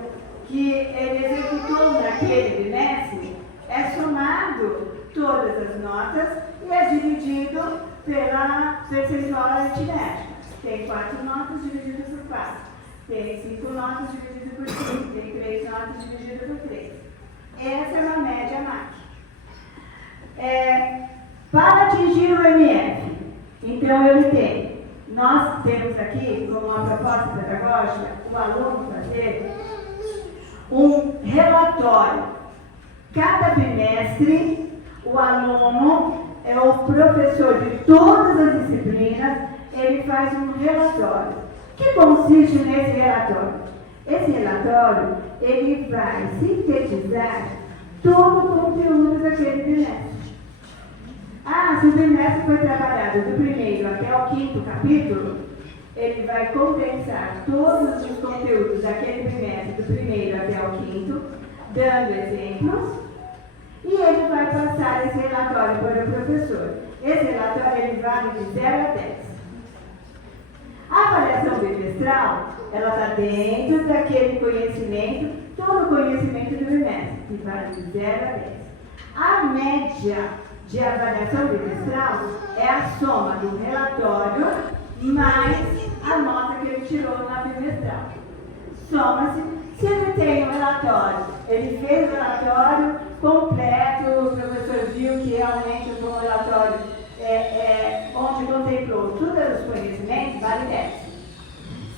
que ele executou naquele bimestre, é somado todas as notas e é dividido pela percentual aritmética. Tem 4 notas divididas por 4. Tem 5 notas divididas por 5. Tem 3 notas divididas por 3. Essa é uma média MAC. Para atingir o MF, então nós temos aqui, como uma proposta pedagógica, o aluno fazer um relatório. Cada bimestre, o aluno é o professor de todas as disciplinas, ele faz um relatório. O que consiste nesse relatório? Esse relatório, ele vai sintetizar todo o conteúdo daquele bimestre. Se o bimestre foi trabalhado do 1º até o 5º capítulo, ele vai condensar todos os conteúdos daquele bimestre do 1º até o 5º, dando exemplos, e ele vai passar esse relatório para o professor. Esse relatório ele vale de 0 a 10. A avaliação bimestral, ela está dentro daquele conhecimento, todo o conhecimento do bimestre, que vale de 0 a 10. A média de avaliação bimestral é a soma do relatório mais a nota que ele tirou na bimestral. Soma-se. Se ele tem um relatório, ele fez o relatório completo, o professor viu que realmente foi um relatório onde contemplou todos os conhecimentos, vale 10.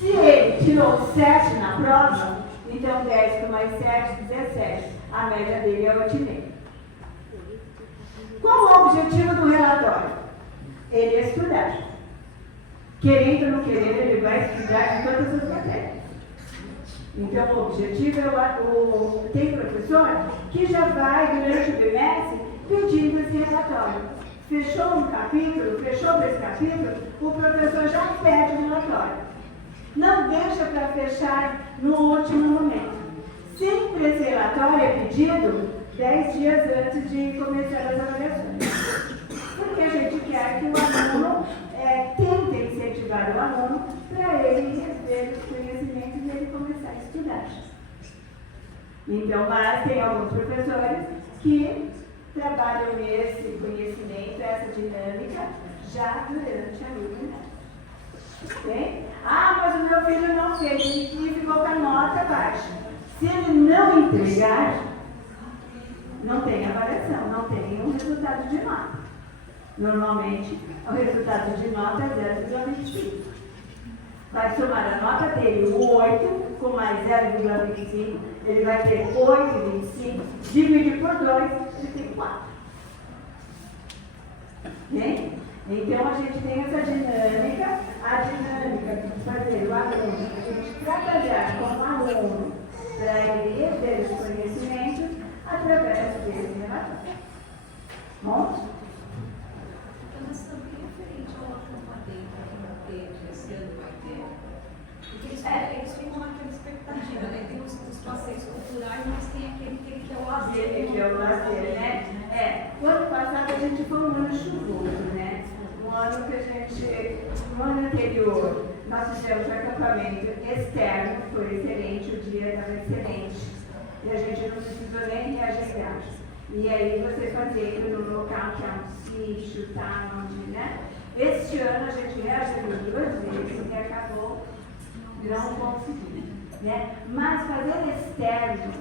Se ele tirou 7 na prova, então 10 com mais 7, 17. A média dele é 8,5. Qual o objetivo do relatório? Ele estudar. Querendo ou não querendo, ele vai estudar de todas as matérias. Então, o objetivo é tem professor que já vai, durante o bimestre, pedindo esse relatório. Fechou um capítulo, fechou 2 capítulos, o professor já pede o relatório. Não deixa para fechar no último momento. Sempre esse relatório é pedido 10 dias antes de começar as avaliações. Porque a gente quer que o aluno tente incentivar o aluno para ele receber os conhecimentos e ele começar a estudar. Então, mas tem alguns professores que trabalham esse conhecimento, essa dinâmica, já durante a vida. Okay? Ah, mas o meu filho não fez e ficou com a nota baixa. Se ele não entregar, não tem avaliação, não tem um resultado de nota. Normalmente, o resultado de nota é 0,25. Vai somar a nota dele, o 8, com mais 0,25, ele vai ter 8,25, divide por 2, ele tem 4. Okay? Então, a gente tem essa dinâmica, a dinâmica de fazer o aluno, a gente trabalhar com o aluno para ele ter os conhecimentos através desse relatório. Bom? Mas também referente ao acompanhamento que não teve, esse ano vai ter. Porque eles ficam naquela expectativa, né? Tem os passeios culturais, mas tem aquele que é o lazer. Aquele que é o lazer, né? O ano passado a gente foi um ano chuvoso, né? Um ano que a gente, no ano anterior, nós fizemos um acampamento externo, foi excelente, o dia estava excelente. E a gente não precisou nem reagendar. E aí você fazendo no local que é um sítio, tá? Onde, né? Este ano a gente reagendou 2 vezes e acabou não conseguindo, né? Mas fazer externo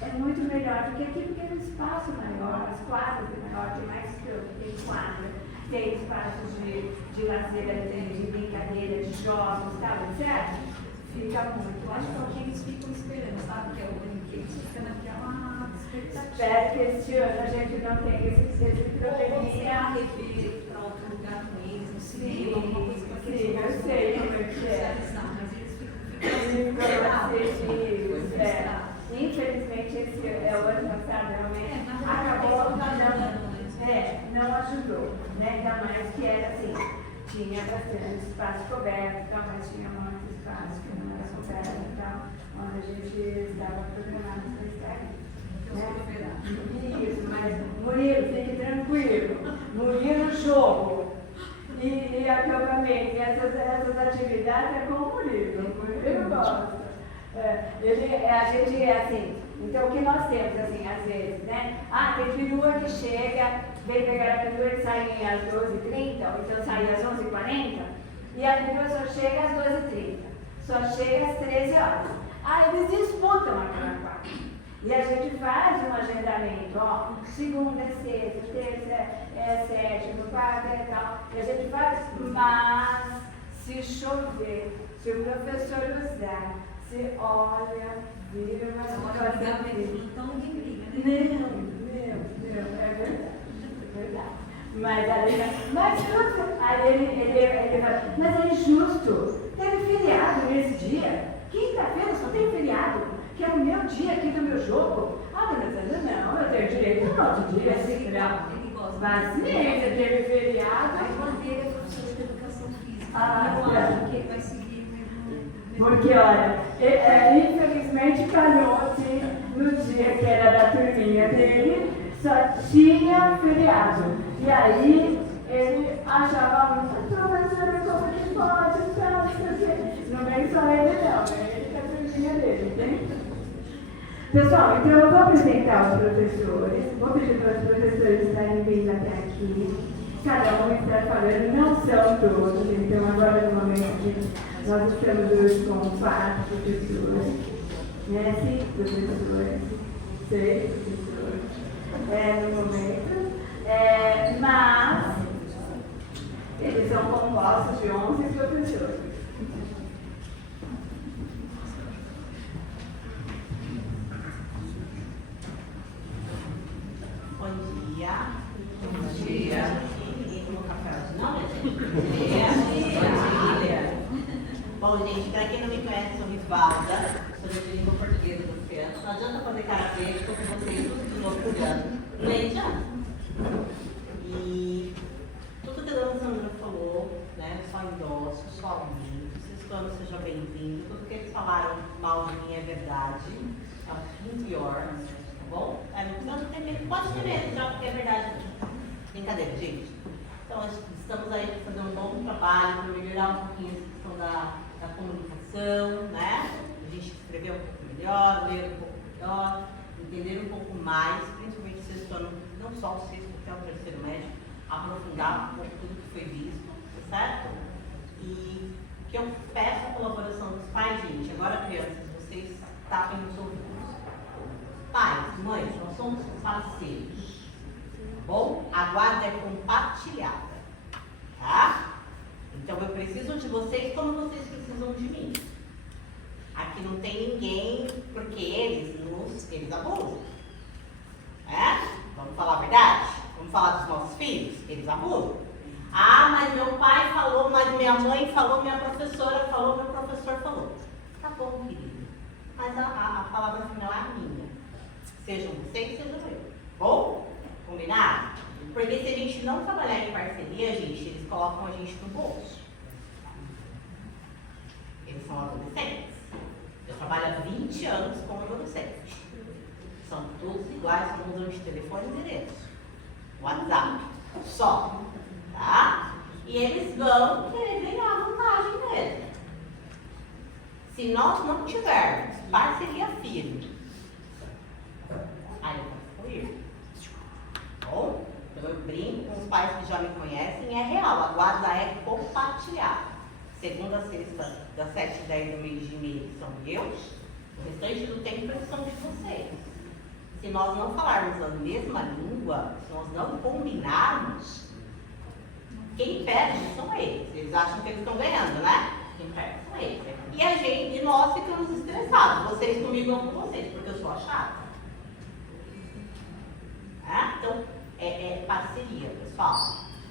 é muito melhor do que aqui, porque tem um espaço maior, as quadras é maior, tem mais campo, tem quadra, tem espaços de lazer, de brincadeira, de jogos, tá? Certo? Fica muito. Eu acho que é o que eles ficam esperando, sabe? Que é o brinquedo, eles ficam naquela expectativa. Espero que este ano a gente não tenha esse probleminha. Para outro lugar com eles, no cinema, alguma coisa para que eles Eu sei como é que é. socializar, mas eles ficam Infelizmente, esse é o ano passado, realmente, acabou não ajudou, né? Ainda mais que era assim, tinha bastante espaço coberto e tal, mas tinha muito espaço que não era coberto e tal, onde a gente estava programado para estar. Né? Isso, mas Murilo, fique tranquilo, Murilo jogo e acampamento, e essas atividades é com o Murilo gosta. A gente é assim, então o que nós temos, assim, às vezes, né? Ah, tem perua que chega, vem pegar a perua e sai às 12h30, ou então sai às 11h40, e a perua só chega às 12h30, só chega às 13 horas. Ah, eles disputam aquela parte. E a gente faz um agendamento, ó, segunda é sexta, terça é sétima, quarta é tal, e a gente faz, mas se chover, se o professor usar, você olha, vira, mas não vai fazer. então ninguém briga, né? Meu, é verdade. Mas tudo, aí ele fala, mas é injusto, teve feriado nesse dia, quinta-feira só tem feriado, que é o meu dia aqui do meu jogo. Ah, dona Sandra, não, eu tenho direito no outro dia, assim, Ele gosta. paciência, teve feriado. A irmã dele é professora de educação física. Ah, eu tá. acho que ele vai seguir o mesmo. Porque, olha, infelizmente calhou-se no dia que era da turminha dele, só tinha feriado. E aí ele achava muito, professora, como que pode, tal, não vem só ele não, é ele que é a turminha dele, entende? Pessoal, então eu vou apresentar os professores, vou pedir para os professores estarem vindo até aqui. Cada um está falando, não são todos, então agora no momento que nós estamos hoje com 4 professores, né? 5 professores, 6 professores, no momento, mas eles são compostos de 11 professores. dia. Bom dia. Ninguém tomou café hoje, não, né, gente? Bom dia. Bom, gente, para quem não me conhece, sou Rivalda, sou de língua portuguesa das crianças. Não adianta fazer cara feia, porque eu com vocês tudo de novo cuidando. Leite, e tudo que a dona Sandra falou, né, só endosso, só aumento. Sextuano, seja bem-vindo. Tudo que eles falaram mal de mim é verdade. É um pouquinho pior, tá bom? Não tem medo, pode ter medo, já, porque é verdade. Brincadeira, gente. Então, estamos aí para fazer um bom trabalho, para melhorar um pouquinho essa questão da comunicação, né? A gente escrever um pouco melhor, ler um pouco melhor, entender um pouco mais, principalmente o sexto ano, não só o sexto, até o terceiro médio, aprofundar um pouco tudo que foi visto, tá certo? E que eu peço a colaboração dos pais, gente. Agora, crianças, vocês tapem os ouvidos. Pais, mães, nós somos parceiros. Bom, a guarda é compartilhada, tá? Então eu preciso de vocês como vocês precisam de mim. Aqui não tem ninguém, porque eles abusam. Vamos falar a verdade? Vamos falar dos nossos filhos? Eles abusam. Ah, mas meu pai falou, mas minha mãe falou, minha professora falou, meu professor falou. Tá bom, querido. Mas a palavra final é a minha. Sejam vocês, sejam eu. Bom? Combinado? Porque se a gente não trabalhar em parceria, gente, eles colocam a gente no bolso. Eles são adolescentes. Eu trabalho há 20 anos com adolescentes. São todos iguais, não usam de telefone e endereço. WhatsApp. Só. Tá? E eles vão querer ganhar vantagem mesmo. Se nós não tivermos parceria firme, aí eu vou ir. Bom, então eu brinco com os pais que já me conhecem, é real, a guarda é compartilhada. Segunda a sexta, das 7 às 10 do meio-dia são meus, o restante do tempo são de vocês. Se nós não falarmos a mesma língua, se nós não combinarmos, quem perde são eles. Eles acham que eles estão ganhando, né? Quem perde são eles. E nós ficamos estressados, vocês comigo ou com vocês, porque eu sou a chata. Então, é parceria, pessoal.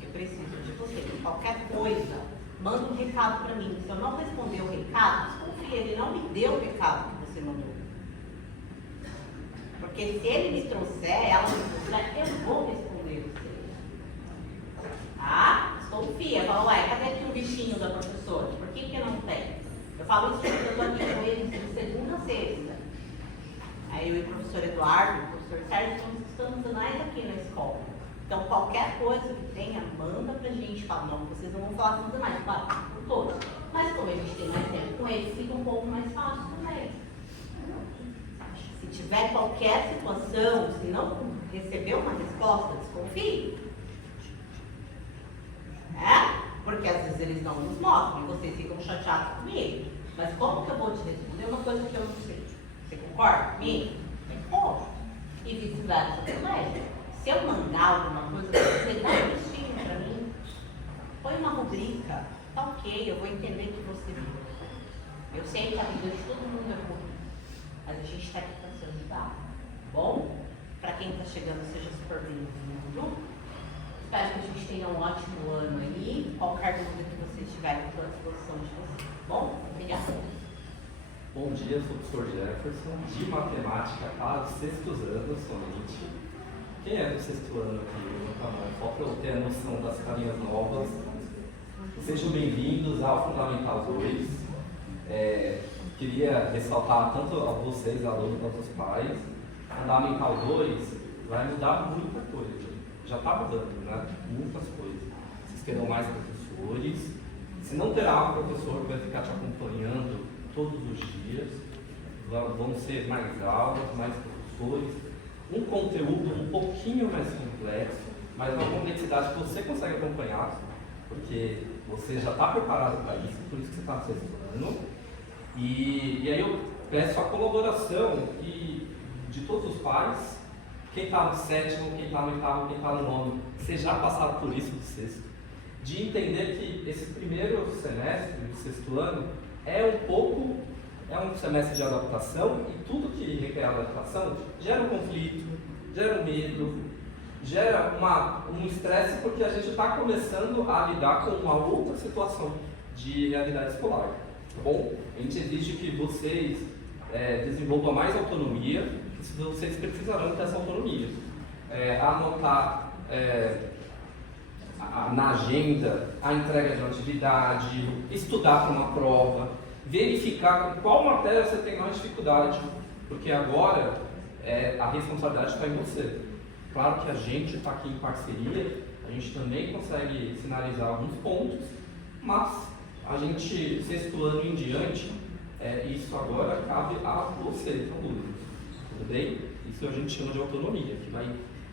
Eu preciso de vocês. Qualquer coisa, manda um recado para mim. Se eu não responder o recado, desconfia, ele não me deu o recado que você mandou. Porque se ele me trouxer, ela me trouxer, eu vou responder você. Desconfia. Fala, ué, cadê aqui o bichinho da professora? Por que não tem? Eu falo isso porque eu estou aqui com eles de segunda a sexta. Aí eu e o professor Eduardo, o professor Sérgio, estamos mais aqui na escola. Então, qualquer coisa que tenha, manda pra gente. Fala, não, vocês não vão falar com os demais, claro, por todos. Mas como a gente tem mais tempo com eles, fica um pouco mais fácil também. Se tiver qualquer situação, se não receber uma resposta, desconfie. Porque às vezes eles não nos mostram e vocês ficam chateados comigo. Mas como que eu vou te responder uma coisa que eu não sei? Você concorda comigo? Concordo. E vice-versa também. Se eu mandar alguma coisa para você, dá um destino para mim. Põe uma rubrica. Tá ok, eu vou entender que você viu. Eu sei que a vida de todo mundo é ruim. Mas a gente está aqui para se ajudar. Bom? Para quem está chegando, seja super bem-vindo. Espero que a gente tenha um ótimo ano aí. Qualquer dúvida que vocês tiverem, estou à disposição de vocês. Bom? Obrigada. Bom dia, sou o professor Jefferson, de matemática para os sextos anos somente. Quem é do sexto ano aqui? Só para eu ter a noção das carinhas novas. Sejam bem-vindos ao Fundamental 2. Queria ressaltar tanto a vocês, alunos, quanto aos pais. Fundamental 2 vai mudar muita coisa. Já está mudando, né? Muitas coisas. Vocês terão mais professores. Se não terá um professor que vai ficar te acompanhando todos os dias, vão ser mais aulas, mais professores, um conteúdo um pouquinho mais complexo, mas uma complexidade que você consegue acompanhar, porque você já está preparado para isso, por isso que você está no sexto ano. E aí eu peço a colaboração de todos os pais, quem está no sétimo, quem está no oitavo, quem está no nono, vocês já passaram por isso do sexto, de entender que esse primeiro semestre do sexto ano é um semestre de adaptação, e tudo que requer adaptação gera um conflito, gera um medo, gera um estresse porque a gente está começando a lidar com uma outra situação de realidade escolar, tá bom? A gente exige que vocês desenvolvam mais autonomia, que vocês precisarão dessa autonomia. Anotar na agenda a entrega de uma atividade, estudar para uma prova, verificar qual matéria você tem mais dificuldade, porque agora a responsabilidade está em você. Claro que a gente está aqui em parceria, a gente também consegue sinalizar alguns pontos, mas a gente, sexto ano em diante, isso agora cabe a você, aluno, tudo bem? Isso a gente chama de autonomia, que vai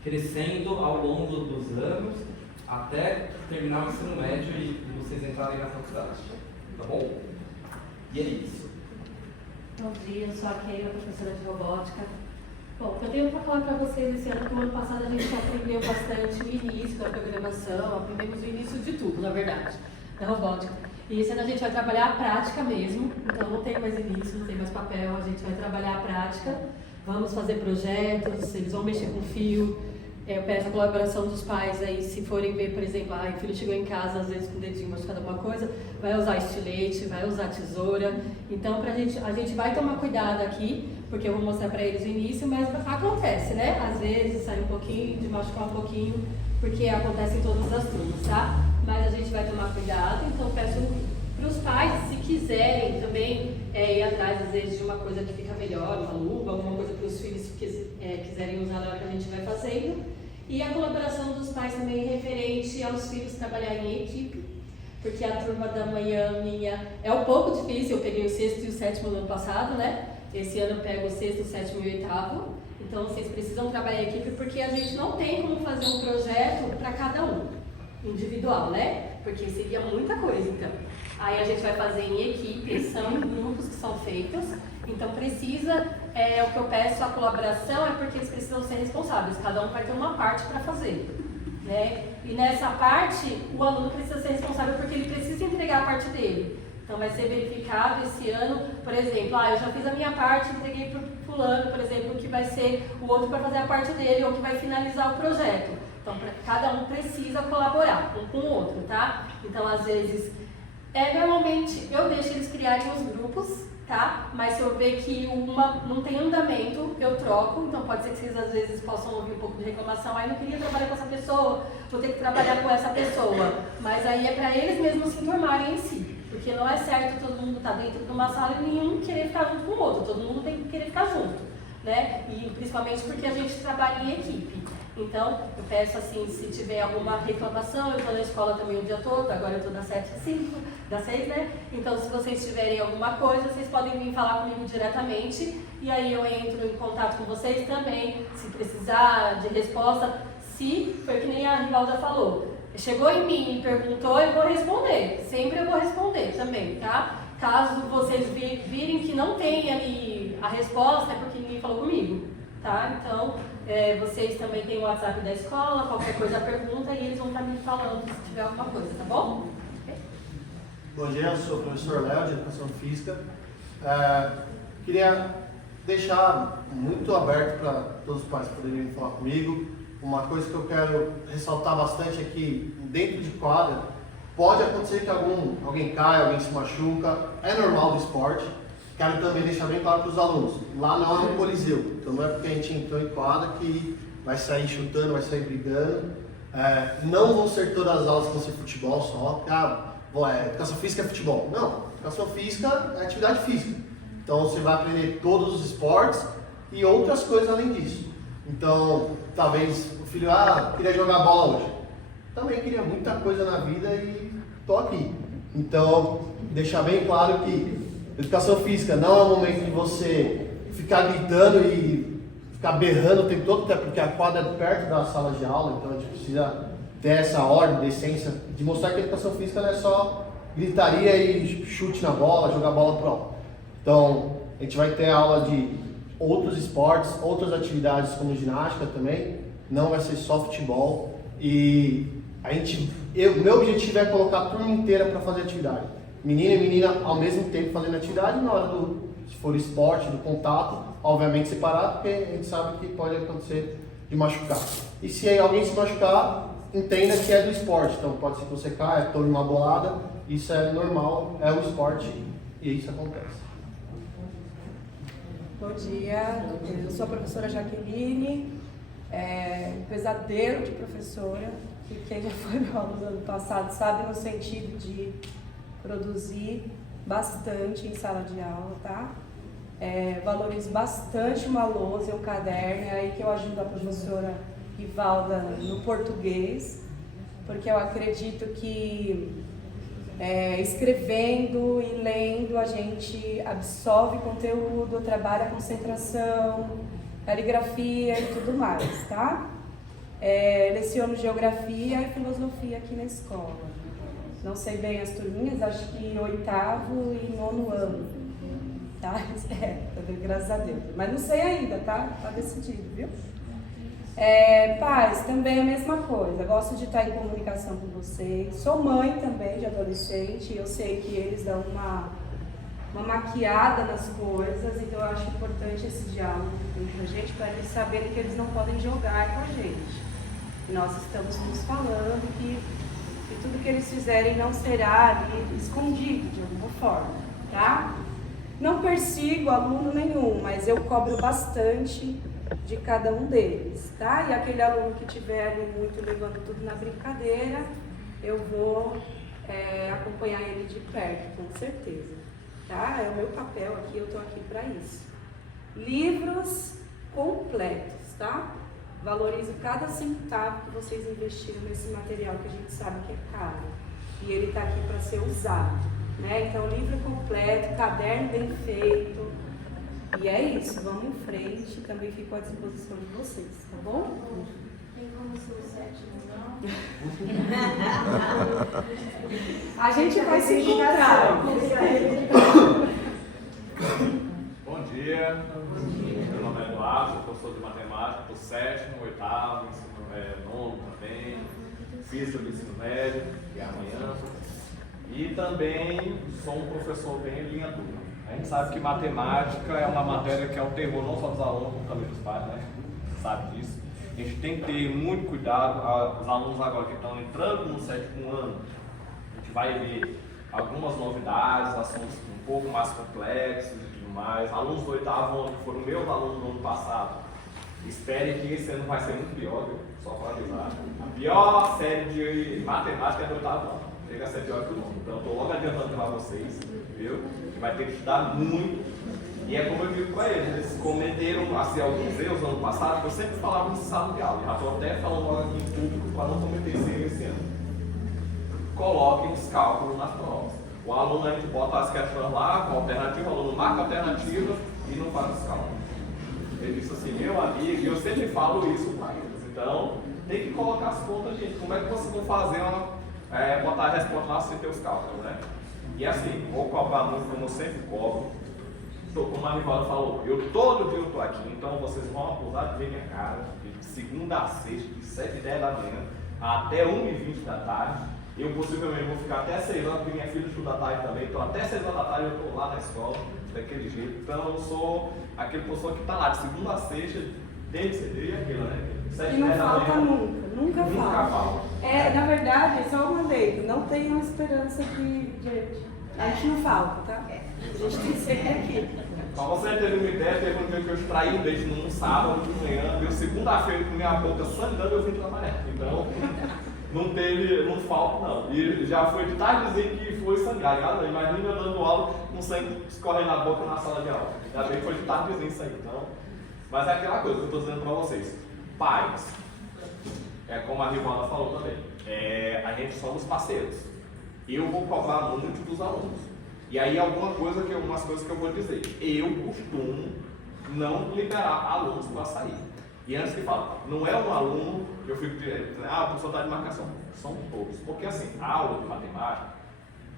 crescendo ao longo dos anos até terminar o ensino médio e vocês entrarem na faculdade, tá bom? E é isso. Bom dia, eu sou a Keila, professora de robótica. Bom, eu tenho para falar para vocês esse ano que o ano passado a gente aprendeu bastante o início da programação, aprendemos o início de tudo, na verdade, da robótica. E esse ano a gente vai trabalhar a prática mesmo, então não tem mais início, não tem mais papel, a gente vai trabalhar a prática, vamos fazer projetos, eles vão mexer com fio. Eu peço a colaboração dos pais aí, se forem ver, por exemplo, o filho chegou em casa, às vezes com o dedinho machucado alguma coisa, vai usar estilete, vai usar tesoura. Então, a gente vai tomar cuidado aqui, porque eu vou mostrar para eles o início, mas acontece, né? Às vezes sai um pouquinho, de machucar um pouquinho, porque acontece em todas as turmas, tá? Mas a gente vai tomar cuidado, então peço para os pais, se quiserem também ir atrás, às vezes, de uma coisa que fica melhor, uma luva, alguma coisa para os filhos quiserem usar na hora que a gente vai fazendo. E a colaboração dos pais também referente aos filhos trabalharem em equipe, porque a turma da manhã minha é um pouco difícil, eu peguei o sexto e o sétimo no ano passado, né? Esse ano eu pego o sexto, o sétimo e o oitavo, então vocês precisam trabalhar em equipe porque a gente não tem como fazer um projeto para cada um, individual, né? Porque seria muita coisa, então. Aí a gente vai fazer em equipe, são grupos que são feitos, então precisa, o que eu peço a colaboração é porque eles precisam ser responsáveis, cada um vai ter uma parte para fazer, né? E nessa parte, o aluno precisa ser responsável porque ele precisa entregar a parte dele. Então vai ser verificado esse ano, por exemplo, eu já fiz a minha parte, entreguei para o fulano, por exemplo, que vai ser o outro para fazer a parte dele ou que vai finalizar o projeto. Então cada um precisa colaborar um com o outro, tá? Então às vezes, normalmente eu deixo eles criarem os grupos, tá? Mas se eu ver que uma não tem andamento, eu troco. Então pode ser que vocês às vezes possam ouvir um pouco de reclamação. Não queria trabalhar com essa pessoa, vou ter que trabalhar com essa pessoa. Mas aí é para eles mesmos se formarem em si. Porque não é certo todo mundo estar dentro de uma sala e nenhum querer ficar junto com o outro. Todo mundo tem que querer ficar junto, né? E principalmente porque a gente trabalha em equipe. Então, eu peço assim, se tiver alguma reclamação, eu estou na escola também o dia todo, agora eu estou das 7 às 5, das 6, né? Então, se vocês tiverem alguma coisa, vocês podem vir falar comigo diretamente e aí eu entro em contato com vocês também, se precisar de resposta, se foi que nem a Rivalda falou. Chegou em mim e perguntou, eu vou responder, sempre eu vou responder também, tá? Caso vocês virem que não tem ali a resposta, é porque ninguém falou comigo, tá? Então, vocês também têm o WhatsApp da escola, qualquer coisa pergunta e eles vão estar me falando se tiver alguma coisa, tá bom? Bom dia, eu sou o professor Léo, de Educação Física. Queria deixar muito aberto para todos os pais poderem falar comigo. Uma coisa que eu quero ressaltar bastante é que dentro de quadra pode acontecer que alguém caia, alguém se machuca, é normal do esporte. Quero também deixar bem claro para os alunos, lá não é um coliseu, então não é porque a gente entrou em quadra que vai sair chutando, vai sair brigando. Não vão ser todas as aulas que vão ser futebol só, educação física é futebol. Não, educação física é atividade física. Então você vai aprender todos os esportes e outras coisas além disso. Então, talvez o filho, queria jogar bola hoje. Também queria muita coisa na vida e tô aqui. Então, deixar bem claro que educação física não é o momento de você ficar gritando e ficar berrando o tempo todo, até porque a quadra é perto da sala de aula, então a gente precisa ter essa ordem, decência, de mostrar que a educação física não é só gritaria e chute na bola, jogar bola pro alto. Então, a gente vai ter aula de outros esportes, outras atividades como ginástica também, não vai ser só futebol. E meu objetivo é colocar a turma inteira para fazer atividade. Menino e menina ao mesmo tempo fazendo atividade, na hora se for esporte, do contato, obviamente separado, porque a gente sabe que pode acontecer de machucar. E se alguém se machucar, entenda que é do esporte. Então pode ser que você caia, tome uma bolada, isso é normal, é um esporte e isso acontece. Bom dia, eu sou a professora Jaqueline, pesadelo de professora, que quem já foi meu aluno no ano passado sabe no sentido de produzir bastante em sala de aula, tá? Valorizo bastante uma lousa e um caderno, é aí que eu ajudo a professora Rivalda no português, porque eu acredito que escrevendo e lendo a gente absorve conteúdo, trabalha a concentração, caligrafia e tudo mais, tá? Leciono geografia e filosofia aqui na escola. Não sei bem as turminhas, acho que 8º e 9º ano, tá? Graças a Deus. Mas não sei ainda, tá? Tá decidido, viu? Pais, também a mesma coisa. Gosto de estar em comunicação com vocês. Sou mãe também de adolescente. Eu sei que eles dão uma maquiada nas coisas, então eu acho importante esse diálogo com a gente para eles saberem que eles não podem jogar com a gente. E nós estamos nos falando que tudo que eles fizerem não será ali escondido de alguma forma, tá? Não persigo aluno nenhum, mas eu cobro bastante de cada um deles, tá? E aquele aluno que estiver ali muito levando tudo na brincadeira, eu vou acompanhar ele de perto, com certeza, tá? É o meu papel aqui, eu tô aqui para isso. Livros completos, tá? Valorizo cada centavo que vocês investiram nesse material que a gente sabe que é caro. E ele está aqui para ser usado, né? Então, livro completo, caderno bem feito. E é isso, vamos em frente. Também fico à disposição de vocês, tá bom? Tem como ser o 7º, não? A gente vai se encontrar. Bom dia. Meu nome é Eduardo, sou professor de matemática do 7º, 8º, ensino 9º também, física do ensino médio, que é amanhã. E também sou um professor bem em linha dura. A gente sabe que matemática é uma matéria que é o terror não só dos alunos, como também dos pais, né? Sabe disso. A gente tem que ter muito cuidado. Os alunos agora que estão entrando no 7º ano, a gente vai ver algumas novidades, assuntos um pouco mais complexos e tudo mais. Alunos do 8º ano, que foram meus alunos no ano passado, espere que esse ano vai ser muito pior, viu? Só para avisar. A pior série de matemática é do 8º ano. Chega a ser pior que o 9º. Então, estou logo adiantando para vocês, viu? Que vai ter que estudar muito. E é como eu digo para eles cometeram assim, alguns erros no ano passado, que eu sempre falava no sala de aula. Já estou até falando logo aqui em público para não cometer esse erro esse ano. Coloquem os cálculos nas provas. O aluno, a gente bota as questões lá com alternativa, o aluno marca a alternativa e não faz os cálculos. Ele disse assim, meu amigo, e eu sempre falo isso para eles. Então, tem que colocar as contas, gente. Como é que vocês vão fazer botar a resposta lá sem ter os cálculos, né? E assim, vou cobrar muito como eu sempre cobro. Como a Rivalda falou, eu todo dia eu estou aqui, então vocês vão acusar de ver minha cara, de segunda a sexta, de 7h10 da manhã até 1h20 da tarde. Eu possivelmente vou ficar até 6 horas, porque minha filha estuda à tarde também, então até 6 horas da tarde eu estou lá na escola, daquele jeito. Então eu sou aquele professor que está lá de segunda a sexta, desde cedo, e aquilo, né? 7h10 E não da falta manhã. nunca falta. Na verdade, é só uma lei, não tenham esperança de a gente não falta, tá? A gente tem que ser aqui. Pra você ter uma ideia, teve um dia que eu extraí um beijo num sábado de manhã, deu segunda-feira com minha boca sangrando, eu vim trabalhar. Então, não falta não. E já foi de tardezinho que foi sangrar, ligado? Imagina eu dando aula com sangue escorrendo na boca na sala de aula. Já bem que foi de tardezinho isso aí. Então, mas é aquela coisa que eu estou dizendo para vocês. Pais, como a Rivalda falou também, a gente somos parceiros. Eu vou cobrar muito dos alunos. E aí algumas coisas que eu vou dizer. Eu costumo não liberar alunos para sair. E antes que fale, não é um aluno que eu fico dizendo, o professor está de marcação. São todos. Porque assim, a aula de matemática,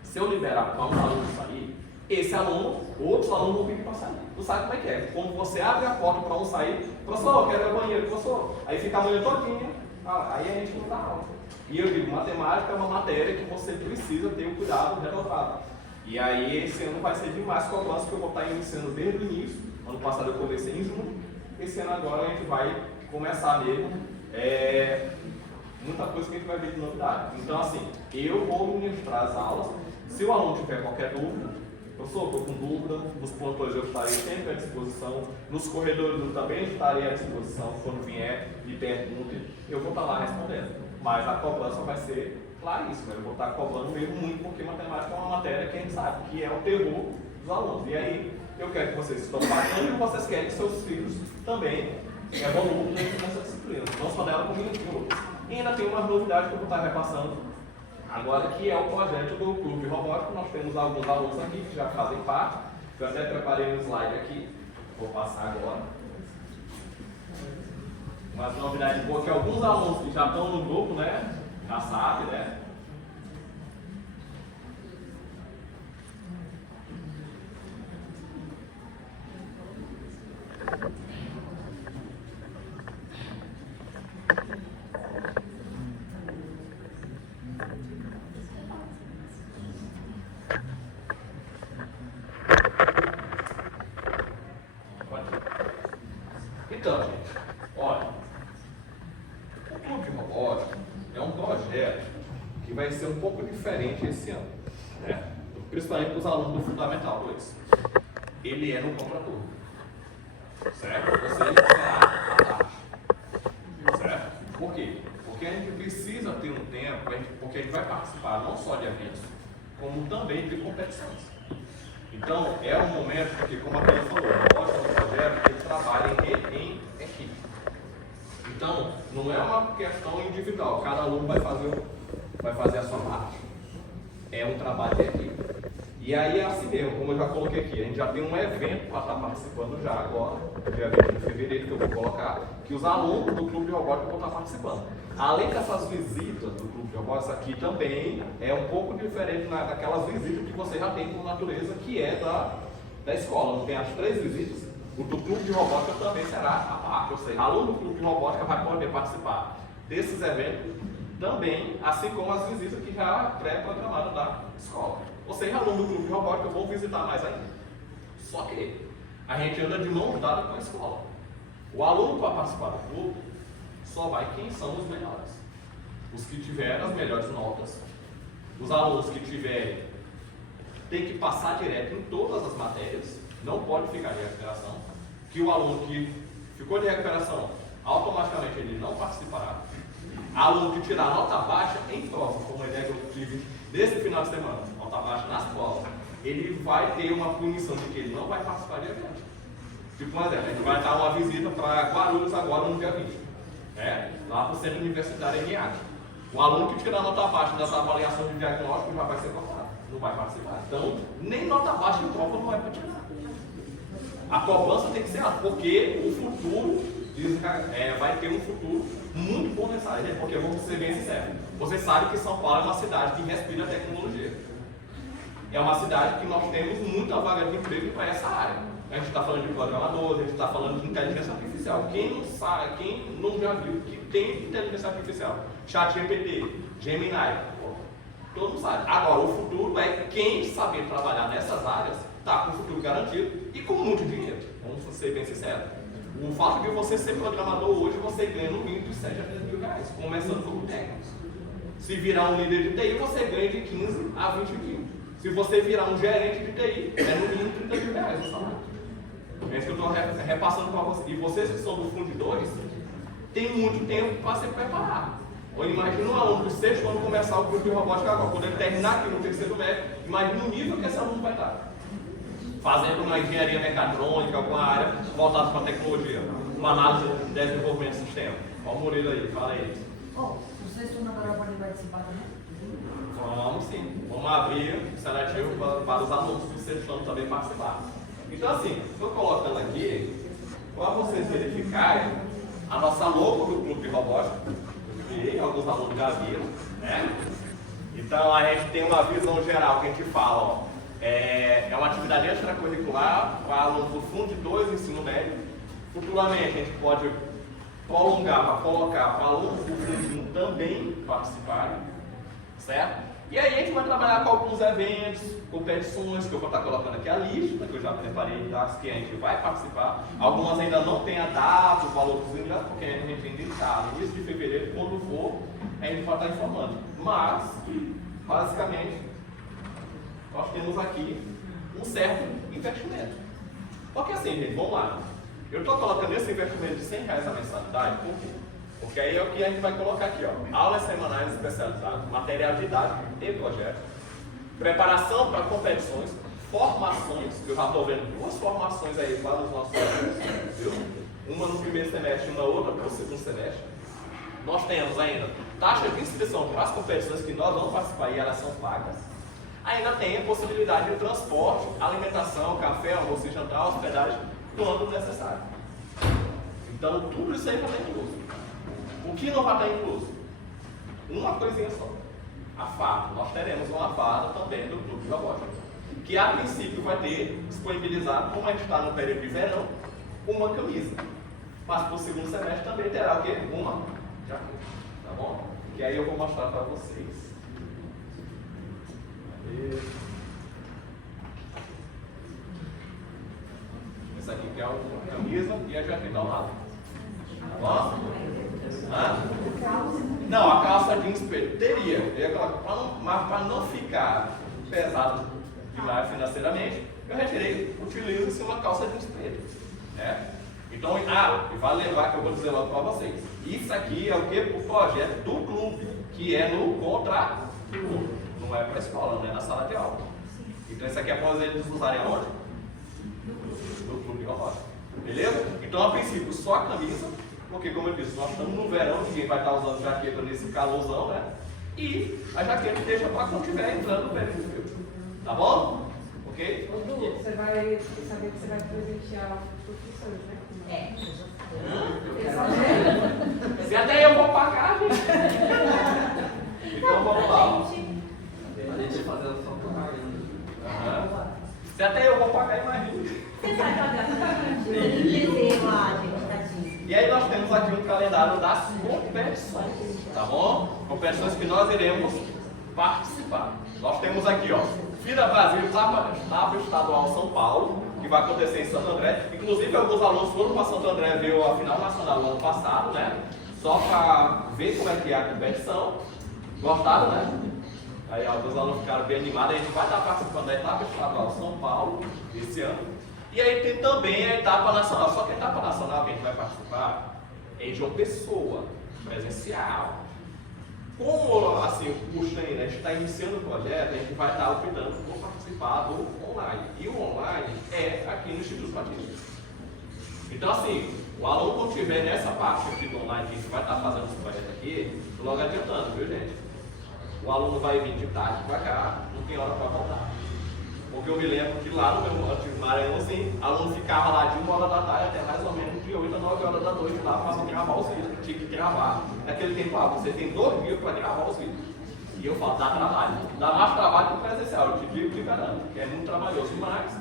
se eu liberar para um aluno sair, esse aluno, outros alunos vão pedir para sair. Tu sabe como é que é? Quando você abre a porta para um sair, professor, quero ir ao banheiro, professor. Aí fica a manhã todinha, aí a gente não dá aula. E eu digo, matemática é uma matéria que você precisa ter um cuidado renovado. E aí esse ano vai ser demais cobrança, que eu vou estar iniciando desde o início. Ano passado eu comecei em junho, esse ano agora a gente vai começar mesmo, muita coisa que a gente vai ver de novidade. Então, assim, eu vou ministrar as aulas. Se o aluno tiver qualquer dúvida, professor, estou com dúvida, nos plantões eu estarei sempre à disposição, nos corredores eu também estarei à disposição, quando vier me pergunte, eu vou estar lá respondendo. Mas a cobrança vai ser claríssima, eu vou estar cobrando mesmo muito, porque matemática é uma matéria que a gente sabe, que é o terror dos alunos. E aí, eu quero que vocês estão bacana e vocês querem que seus filhos também evoluam nessa disciplina. Não só dela, como em outros. E ainda tem uma novidade que eu vou estar repassando agora, que é o projeto do Clube Robótico. Nós temos alguns alunos aqui que já fazem parte. Eu até preparei um slide aqui, vou passar agora. Mas novidade boa que alguns alunos que já estão no grupo, né, já sabem, né? Então, gente, olha, o Clube de Robótica é um projeto que vai ser um pouco diferente esse ano, né? Principalmente para os alunos do Fundamental 2. Ele é no contraturno, certo? Você será a taxa, certo? Por quê? Porque a gente precisa ter um tempo, porque a gente vai participar não só de eventos, como também de competições. Então, é um momento que, como a Tânia falou, o projeto que trabalha em equipe. Então, não é uma questão individual, cada aluno vai fazer a sua parte. É um trabalho de equipe. E aí é assim mesmo, como eu já coloquei aqui, a gente já tem um evento para estar participando já agora, dia 20 de fevereiro, que eu vou colocar, que os alunos do Clube de Robótica vão estar participando. Além dessas visitas do Clube de Robótica, aqui também é um pouco diferente daquelas visitas que você já tem com natureza, que é da escola. Não tem as 3 visitas. O do Clube de Robótica também será a parte, ou seja, aluno do Clube de Robótica vai poder participar desses eventos também, assim como as visitas que já é pré-programadas da escola. Ou seja, aluno do Clube de Robótica vão visitar mais ainda. Só que a gente anda de mão dada com a escola. O aluno para participar do clube só vai quem são os melhores. Os que tiverem as melhores notas. Os alunos que tiverem tem que passar direto em todas as matérias. Não pode ficar de recuperação. Que o aluno que ficou de recuperação, automaticamente ele não participará. Aluno que tirar nota baixa em prova, como a ideia que eu tive desse final de semana, nota baixa nas provas, ele vai ter uma punição de que ele não vai participar de evento. Tipo, por exemplo, a gente vai dar uma visita para Guarulhos agora no dia 20, né? Lá para o Centro Universitário ENIAC. O aluno que tirar nota baixa nessa avaliação de diagnóstico já vai ser cortado, não vai participar. Então, nem nota baixa em prova não vai para tirar. A cobrança tem que ser alta, porque o futuro vai ter um futuro muito bom nessa área, porque vamos ser bem sinceros. Vocês sabem que São Paulo é uma cidade que respira tecnologia. É uma cidade que nós temos muita vaga de emprego para essa área. A gente está falando de programadores, a gente está falando de inteligência artificial. Quem não sabe, quem não já viu que tem inteligência artificial? ChatGPT, Gemini, todo mundo sabe. Agora, o futuro é quem saber trabalhar nessas áreas está com o futuro garantido e com muito dinheiro. Vamos ser bem sinceros. O fato de você ser programador hoje, você ganha no mínimo de 7 a 10 mil reais, começando como técnico. Se virar um líder de TI, você ganha de 15 a 20 mil. Se você virar um gerente de TI, é no mínimo 30 mil reais o salário. É isso que eu estou repassando para vocês. E vocês que são do fundidores, tem muito tempo para se preparar. Ou imagina um aluno do 6º ano começar o curso de robótica agora, quando ele terminar aqui no 3º médio, imagina o nível que esse aluno vai estar. Fazendo uma engenharia mecatrônica, alguma área voltada para a tecnologia, uma análise de desenvolvimento de sistema. Olha o Murilo aí, fala aí. O 6º ano agora pode participar também? Vamos sim, vamos abrir o seletivo para os alunos do 6º ano também participar. Então assim, estou colocando aqui, para vocês verificarem a nossa logo do Clube de Robótica, que alguns alunos já viram, né? Então a gente tem uma visão geral que a gente fala, ó. É uma atividade extracurricular para alunos do Fundo 2 ensino médio. Futuramente a gente pode prolongar para colocar para alunos do Fundo 1 também participarem, certo? E aí a gente vai trabalhar com alguns eventos, competições, que eu vou estar colocando aqui a lista, que eu já preparei das que a gente vai participar. Algumas ainda não tem a data, o valor dos ingressos, porque a gente ainda está no início de fevereiro, quando for, a gente vai estar informando. Mas, basicamente, nós temos aqui um certo investimento. Porque assim, gente, vamos lá. Eu estou colocando esse investimento de R$100 a mensalidade, por quê? Porque aí é o que a gente vai colocar aqui, ó. Aulas semanais especializadas, material didático e projeto, preparação para competições, formações, eu já estou vendo 2 formações aí para os nossos alunos, viu? Uma no primeiro semestre e uma outra para o segundo semestre. Nós temos ainda taxa de inscrição para as competições que nós vamos participar e elas são pagas. Ainda tem a possibilidade de transporte, alimentação, café, almoço e jantar, hospedagem, quando necessário. Então, tudo isso aí vai estar incluso. O que não vai estar incluso? Uma coisinha só. A farda. Nós teremos uma farda também do Clube de Robótica, que a princípio vai ter disponibilizado, como a gente está no período de verão, uma camisa. Mas para o segundo semestre também terá o quê? Uma jaqueta. Tá bom? Que aí eu vou mostrar para vocês. Essa aqui que é a camisa e a jaqueta ao lado. Tá bom? Não, a calça jeans teria. Mas para não ficar pesado demais financeiramente, eu retirei, utilizo-se uma calça jeans preta. Né? Então, e vale lembrar que eu vou dizer logo para vocês. Isso aqui é o que? O projeto do clube, que é no contrato do clube. Não é para a escola, não é na sala de aula. Então isso aqui é para eles usarem aonde? No clube de robótica. Beleza? Então a princípio só a camisa, porque como eu disse, nós estamos no verão, ninguém vai estar usando jaqueta nesse calorzão, né? E a jaqueta deixa para quando estiver entrando no período de frio. Tá bom? Ok? Ô, Du, você vai saber que você vai presentear os professores, né? Se até eu vou pagar, gente. Então vamos lá. A gente fazendo só por ainda. Se até eu vou pagar, imagina. Você vai pagar lá, gente, tadinho. E aí nós temos aqui um calendário das competições, tá bom? Competições que nós iremos participar. Nós temos aqui, ó, FIRA Brasil Etapa Estadual São Paulo, que vai acontecer em Santo André. Inclusive, alguns alunos foram para Santo André ver a final nacional no ano passado, né? Só para ver como é que é a competição. Gostaram, né? Aí alguns alunos ficaram bem animados. A gente vai estar participando da etapa estadual São Paulo esse ano. E aí tem também a etapa nacional. Só que a etapa nacional que a gente vai participar é de uma pessoa presencial. Como assim, o curso ainda, a gente está iniciando o projeto, a gente vai estar optando por participar do online. E o online é aqui no Instituto Batista. Então assim, o aluno quando estiver nessa parte aqui do online, que a gente vai estar fazendo esse projeto aqui, logo adiantando, viu gente? O aluno vai vir de tarde para cá, não tem hora para voltar. Porque eu me lembro que lá no meu antigo Maranhão, assim, o aluno ficava lá de 1 hora da tarde até mais ou menos de 8 a 9 horas da noite lá para gravar os vídeos. Tinha que gravar. Naquele tempo, você tem 2 dias para gravar os vídeos. E eu falo, dá trabalho. Dá mais trabalho que o presencial, eu te digo de garanto, que é muito trabalhoso demais.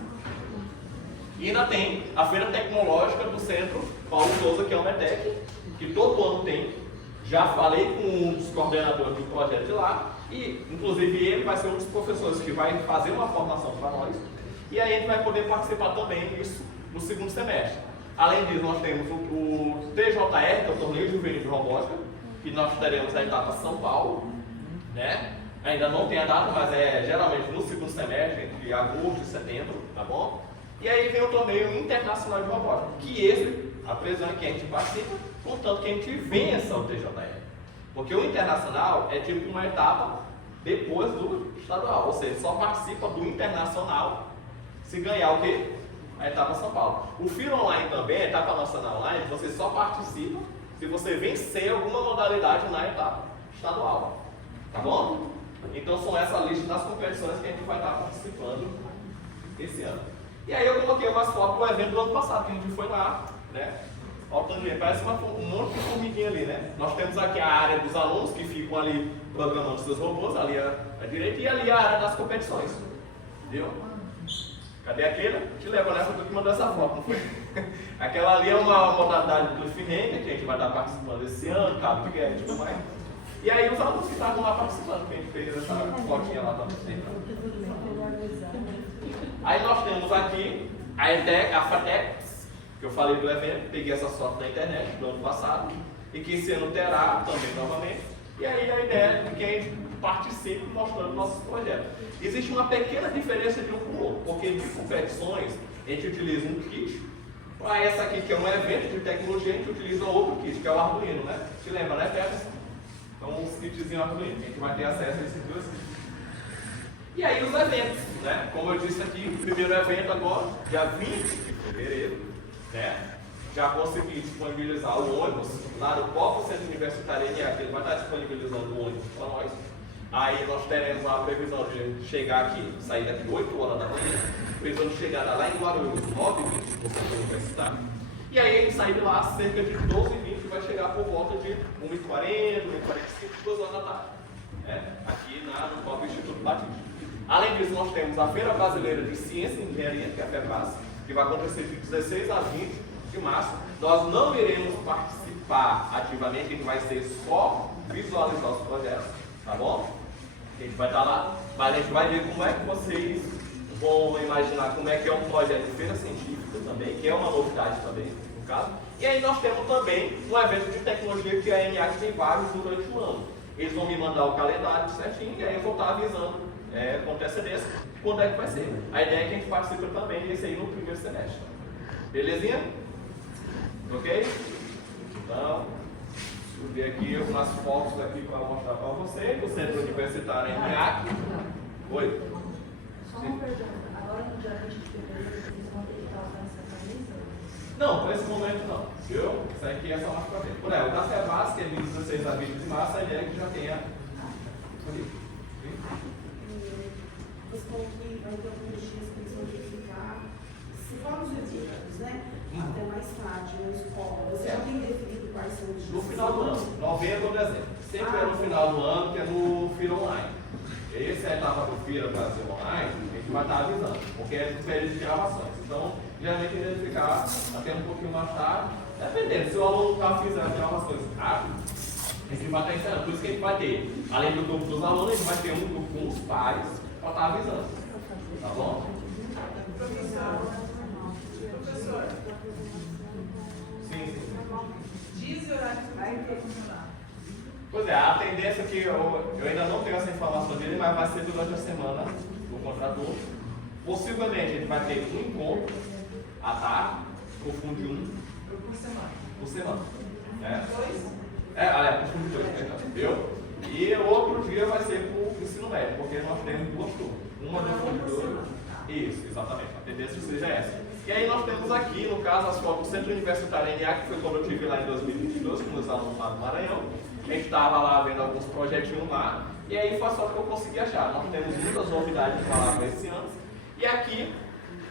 E ainda tem a Feira Tecnológica do Centro Paulo Souza, que é o METEC, que todo ano tem. Já falei com um dos coordenadores do projeto de lá, e inclusive ele vai ser um dos professores que vai fazer uma formação para nós, e aí a gente vai poder participar também disso no segundo semestre. Além disso, nós temos o TJR, que é o Torneio Juvenil de Robótica, que nós teremos a etapa São Paulo, né? Ainda não tem a data, mas é geralmente no segundo semestre, entre agosto e setembro, tá bom? E aí vem o Torneio Internacional de Robótica, que esse, a previsão é que a gente participa, contanto que a gente vença o TJR. Porque o internacional é tipo uma etapa depois do estadual, ou seja, só participa do internacional se ganhar o quê? A etapa São Paulo. O FIRA Online também, a etapa nacional online, você só participa se você vencer alguma modalidade na etapa estadual. Tá bom? Então são essas listas das competições que a gente vai estar participando esse ano. E aí eu coloquei umas fotos do evento do ano passado, que a gente foi lá, né? Parece um monte de formiguinha ali, né? Nós temos aqui a área dos alunos que ficam ali programando seus robôs, ali à direita, e ali a área das competições. Viu? Cadê aquele? Te leva nessa, tu que mandou essa foto, não foi? Aquela ali é uma modalidade do cliffhanger, que a gente vai estar participando esse ano, cabo de guerra e tudo mais. E aí os alunos que estavam lá participando, que a gente fez essa fotinha lá também. Aí nós temos aqui a ETEC, a FATEX, que eu falei do evento, peguei essa foto na internet do ano passado, e que esse ano terá também novamente. E aí a ideia é de que a gente participe mostrando nossos projetos. Existe uma pequena diferença de um para o outro, porque de competições a gente utiliza um kit. Para essa aqui, que é um evento de tecnologia, a gente utiliza outro kit, que é o Arduino, né? Se lembra, né, Peterson? Então, os kitzinhos Arduino, a gente vai ter acesso a esses dois kits. E aí os eventos, né? Como eu disse aqui, o primeiro evento agora, dia 20 de fevereiro, né? Já consegui disponibilizar o ônibus lá no próprio Centro Universitário ENIAC, ele vai estar disponibilizando o ônibus para nós. Aí nós teremos a previsão de chegar aqui, sair daqui 8 horas da manhã, previsão de chegada lá em Guarulhos, 9h20, no Centro Universitário. E aí a gente sai de lá cerca de 12h20, vai chegar por volta de 1h40, 1h45, 2 horas da tarde. Aqui no próprio Instituto Batista. Além disso, nós temos a Feira Brasileira de Ciência e Engenharia, que é a FEBRAS, que vai acontecer de 16 a 20 de março. Nós não iremos participar ativamente, a gente vai ser só visualizar os projetos, tá bom? A gente vai estar lá, mas a gente vai ver como é que vocês vão imaginar como é que é um projeto de feira científica também, que é uma novidade também, no caso. E aí nós temos também um evento de tecnologia que a ENIAC tem vários durante o ano. Eles vão me mandar o calendário certinho e aí eu vou estar avisando com antecedência quando é que vai ser. A ideia é que a gente participe também desse aí no primeiro semestre. Belezinha? Ok? Então, deixa eu ver aqui algumas fotos aqui para mostrar para vocês. O Centro Universitário ENIAC. Oi? Só uma pergunta. Agora no dia 20 de fevereiro, vocês vão ter que estar usando essa camisa? Não, nesse momento não. Viu? Isso aqui é só mais para ver. Por exemplo, o da FEBRAS, que é de 16 a 20 de março, a ideia é que já tenha ali. Você falou que vai ter alguns dias que eles vão verificar se foram os resultados, né? Até mais tarde, na escola. Você já tem definido quais são os dias? No final do ano, novembro ou dezembro. Sempre é no final do ano, que é no FIRA Online. Essa é a etapa do FIRA Brasil Online, a gente vai estar avisando, porque é no período de gravações. Então, geralmente ele vai ficar até um pouquinho mais tarde, dependendo. Se o aluno já fizer as gravações rápido, a gente vai estar ensinando. Por isso que a gente vai ter, além do grupo dos alunos, a gente vai ter um grupo com os pais para estar avisando. Tá bom? Professor, Sim. diz o horário que vai ter funcionar. Pois é, a tendência é que eu ainda não tenho essa informação dele, mas vai ser durante a semana do contrator. Possivelmente a gente vai ter um encontro à tarde, confunde um Por semana. por semana. Dois? Confunde dois, viu? E o outro dia vai ser para o ensino médio, porque nós temos duas turmas. Uma do fundador. Isso, exatamente. A tendência seja essa. E aí nós temos aqui, no caso, as fotos do Centro Universitário ENIAC, que foi quando eu estive lá em 2022, com os alunos lá do Maranhão. A gente estava lá vendo alguns projetinhos lá, e aí foi a sorte que eu consegui achar. Nós temos muitas novidades de falar para esse ano. E aqui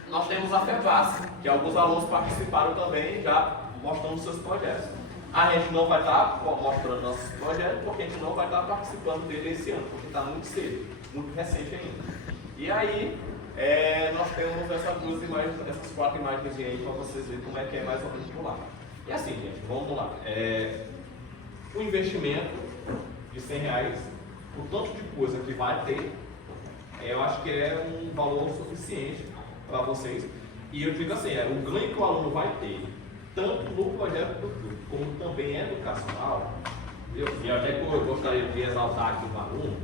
nós temos a FEBRAS, que alguns alunos participaram também, já mostrando seus projetos. A gente não vai estar mostrando nossos projetos, porque a gente não vai estar participando dele esse ano, porque está muito cedo, muito recente ainda. E aí, nós temos essas 4 imagens aí para vocês verem como é que é mais ou menos por lá. E assim, gente, vamos lá. O investimento de R$100, o tanto de coisa que vai ter, eu acho que é um valor suficiente para vocês. E eu digo assim, o ganho que o aluno vai ter, tanto no projeto do clube, como também educacional, e até que eu gostaria de exaltar aqui um aluno,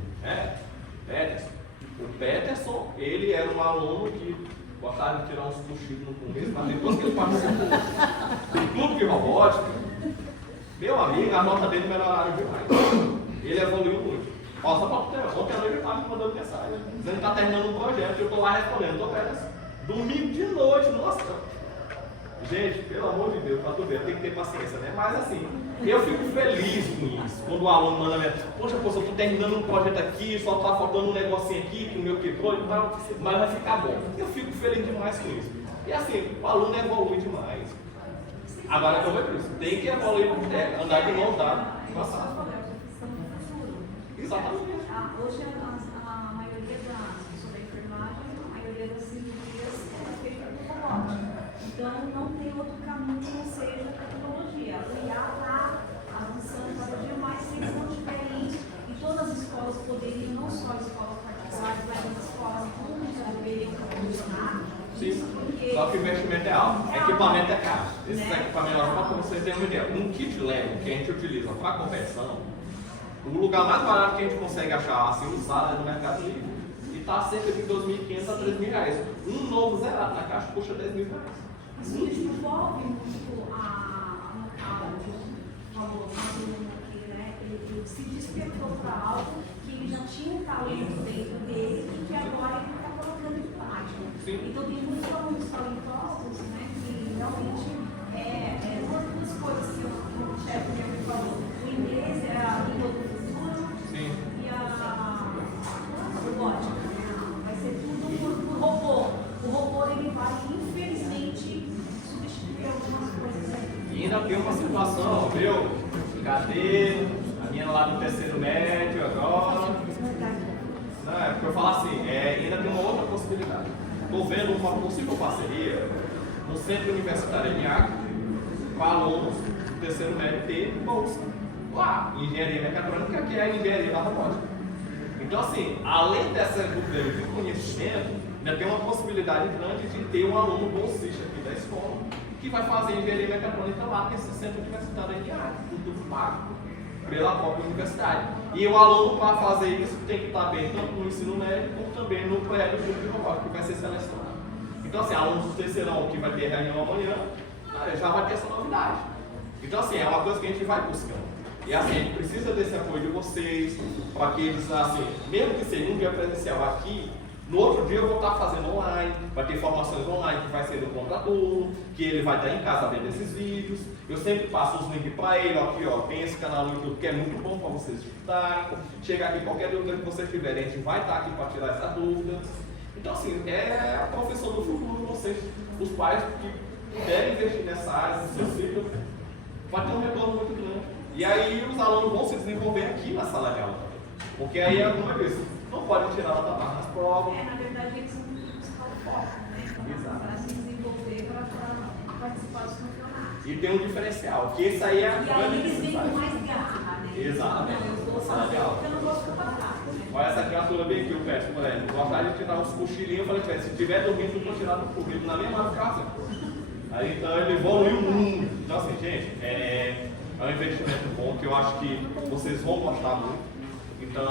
Peterson. O Peterson, ele era um aluno que gostava de tirar uns cochilos no começo, mas depois que ele participou do clube de robótica, meu amigo, a nota dele melhoraram demais. Ele evoluiu muito. Ó, só para ter, ontem à noite ele estava me mandando mensagem, dizendo que está terminando um projeto, e eu estou lá respondendo, Peterson, domingo de noite, nossa. Gente, pelo amor de Deus, para tu ver, tem que ter paciência, né? Mas assim, eu fico feliz com isso. Quando o aluno manda mensagem, poxa, eu estou terminando um projeto aqui, só está faltando um negocinho aqui, que o meu quebrou e tal, mas vai ficar bom. Eu fico feliz demais com isso. E assim, o aluno evolui demais. Agora, como é isso? Tem que evoluir, andar de mão dada, passar. Exatamente. Hoje a maioria sobre a enfermagem, a maioria das cirurgias é feita por robótica. Então não tem outro caminho que não seja a tecnologia. O IA está avançando cada dia mais, se eles não tiverem isso, investimento é alto. Equipamento é caro. Esses equipamentos, só para vocês terem uma ideia, um kit Lego que a gente utiliza para competição, o lugar mais barato que a gente consegue achar assim usado é no Mercado Livre. E está cerca de 2.500 a 3.000 reais. Um novo zerado na caixa custa 10.000 reais. Assim, isso envolve muito o aluno aqui, né? Ele se despertou para algo que ele já tinha um talento dentro dele e que agora ele está colocando em prática. Então tem muitos alunos talentosos, né? Que realmente uma das coisas que o chefe me falou. O inglês é a língua do futuro e a robótica, né? Vai ser tudo por robô. O robô ele vai, infelizmente, substituir algumas coisas aí. E ainda tem uma situação, viu? Cadê? A minha lá no terceiro médio agora. Não, é porque eu falo assim, ainda tem uma outra possibilidade. Estou vendo uma possível parceria no Centro Universitário de Acre com alunos do terceiro médio ter bolsa. Lá, engenharia mecatrônica, que é a engenharia da robótica. Então, assim, além dessa dúvida de conhecimento, ainda tem uma possibilidade grande de ter um aluno bolsista aqui da escola que vai fazer engenharia mecatrônica lá nesse centro universitário de Acre, tudo pago pela própria universidade. E o aluno, para fazer isso, tem que estar bem tanto no ensino médio como também no prédio de robótica, que vai ser selecionado. Então, assim, alunos do terceirão que vai ter reunião amanhã, já vai ter essa novidade. Então, assim, é uma coisa que a gente vai buscando. E assim, a gente precisa desse apoio de vocês, para que eles, assim, mesmo que seja um dia presencial aqui, no outro dia eu vou estar fazendo online, vai ter formações online que vai ser do contraturno, que ele vai estar em casa vendo esses vídeos. Eu sempre passo os links para ele, aqui ó, tem esse canal no YouTube que é muito bom para vocês estudarem. Chega aqui, qualquer dúvida que vocês tiverem, a gente vai estar aqui para tirar essas dúvidas. Então assim, é a profissão do futuro, vocês, os pais que puderem investir nessa área, no seu ciclo, vai ter um retorno muito grande. E aí os alunos vão se desenvolver aqui na sala de aula também. Porque aí, como eu disse, não pode tirar nota baixa nas provas. Na verdade, eles são buscar o foco, né? Para se desenvolver, para participar dos campeonatos. E tem um diferencial, que esse aí é a grande grande eles vêm com dificuldade. mais garra, né? Exatamente. Eu vou fazer, eu não vou ficar para trás, né? Olha essa criatura bem aqui, o Pérez, por exemplo. Eu gostaria de tirar uns cochilinhos, eu falei, se tiver dormindo, eu vou tirar do currículo na mesma casa. Aí então ele evoluiu muito. Então assim, gente, é um investimento bom que eu acho que vocês vão gostar muito. Então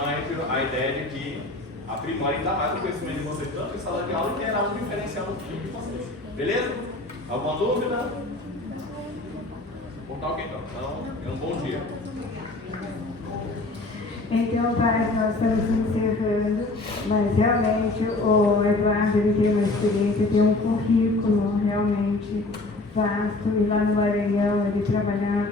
a ideia é de que aprimore ainda mais o conhecimento de vocês, tanto em sala de aula, que era um diferencial no futuro de vocês. Beleza? Alguma dúvida? Vou contar alguém então. Então, um bom dia. Então, pai, nós estamos encerrando, mas realmente o Eduardo ele tem uma experiência, tem um currículo realmente vasto, e lá no Maranhão ele trabalhava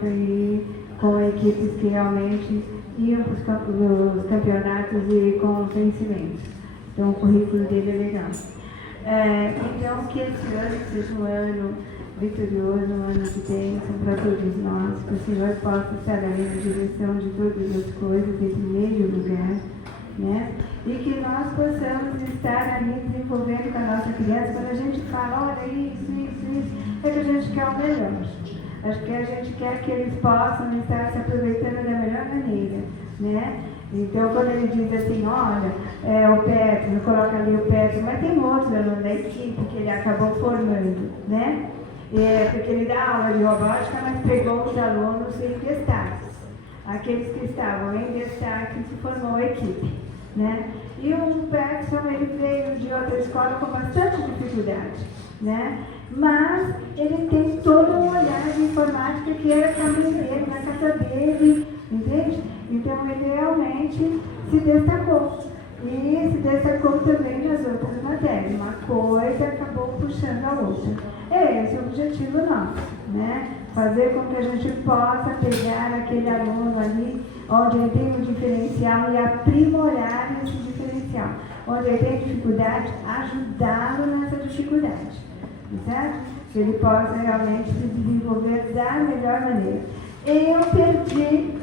com equipes que realmente iam para os campeonatos e com os vencimentos. Então o currículo dele é legal. Então que esse ano seja um ano vitorioso, um ano de bênção para todos nós, que o Senhor possa estar aí na direção de todas as coisas, em primeiro lugar, né? E que nós possamos estar ali desenvolvendo com a nossa criança, quando a gente fala, olha isso, é que a gente quer o melhor. Acho que a gente quer que eles possam estar se aproveitando da melhor maneira, né? Então, quando ele diz assim, olha, o Petro, coloca ali o Petro, mas tem outros alunos da equipe que ele acabou formando, né? Porque ele dá aula de robótica, mas pegou os alunos em destaques. Aqueles que estavam em destaque se formou a equipe, né? E o Petro, ele veio de outra escola com bastante dificuldade, né? Mas ele tem todo um olhar de informática que era caminho dele, na casa dele, entende? Então ele realmente se destacou. E se destacou também nas outras matérias. Uma coisa acabou puxando a outra. É esse o objetivo nosso, né? Fazer com que a gente possa pegar aquele aluno ali, onde ele tem um diferencial e aprimorar esse diferencial. Onde ele tem dificuldade, ajudá-lo nessa dificuldade. Certo? Que ele possa realmente se desenvolver da melhor maneira. Eu perdi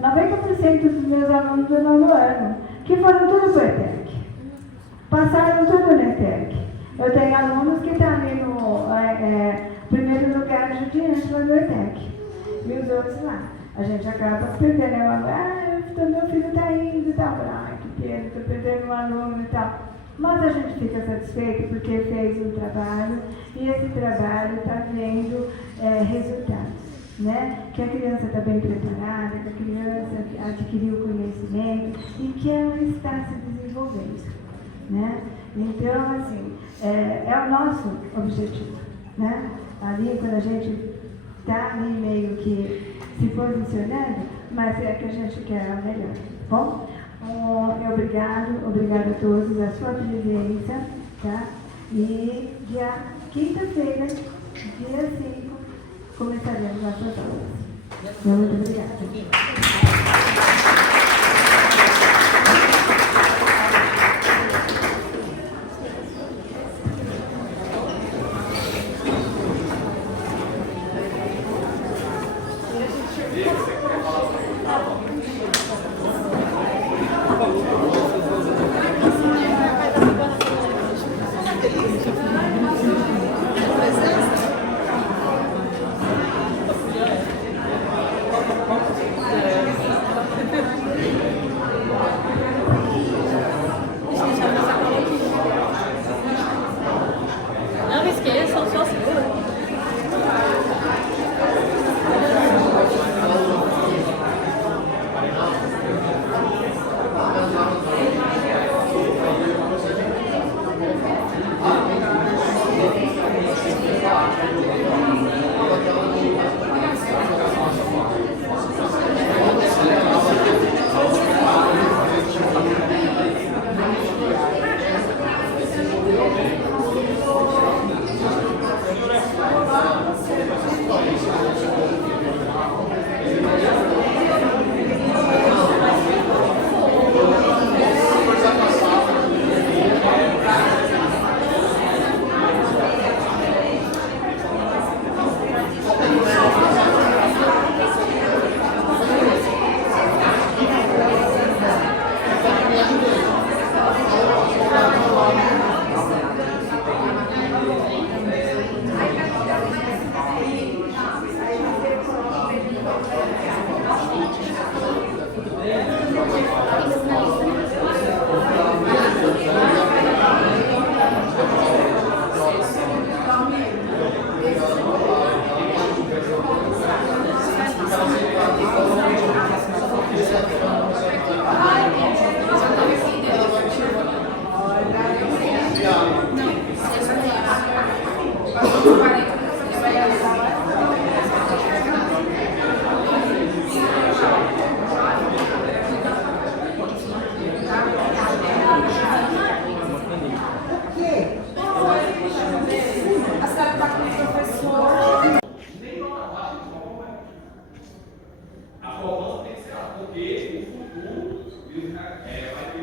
90% dos meus alunos do nono ano, que foram tudo para o ETEC. Passaram tudo no ETEC. Eu tenho alunos que estão ali no primeiro lugar de diante lá no ETEC. E os outros lá. A gente acaba perdendo o aluno. Meu filho está indo e tal. Ai, que pena, estou perdendo um aluno e tal. Mas a gente fica satisfeito porque fez um trabalho e esse trabalho está vendo resultados. Né? Que a criança está bem preparada, que a criança adquiriu conhecimento e que ela está se desenvolvendo. Né? Então, assim, é o nosso objetivo. Né? Ali, quando a gente está ali meio que se posicionando, mas é que a gente quer a melhor. Bom? Obrigado a todos a sua presença, tá? E dia quinta-feira, dia 5, começaremos nossas aulas. Muito obrigada. Não me esqueçam, só se A formação tem que ser porque o futuro vai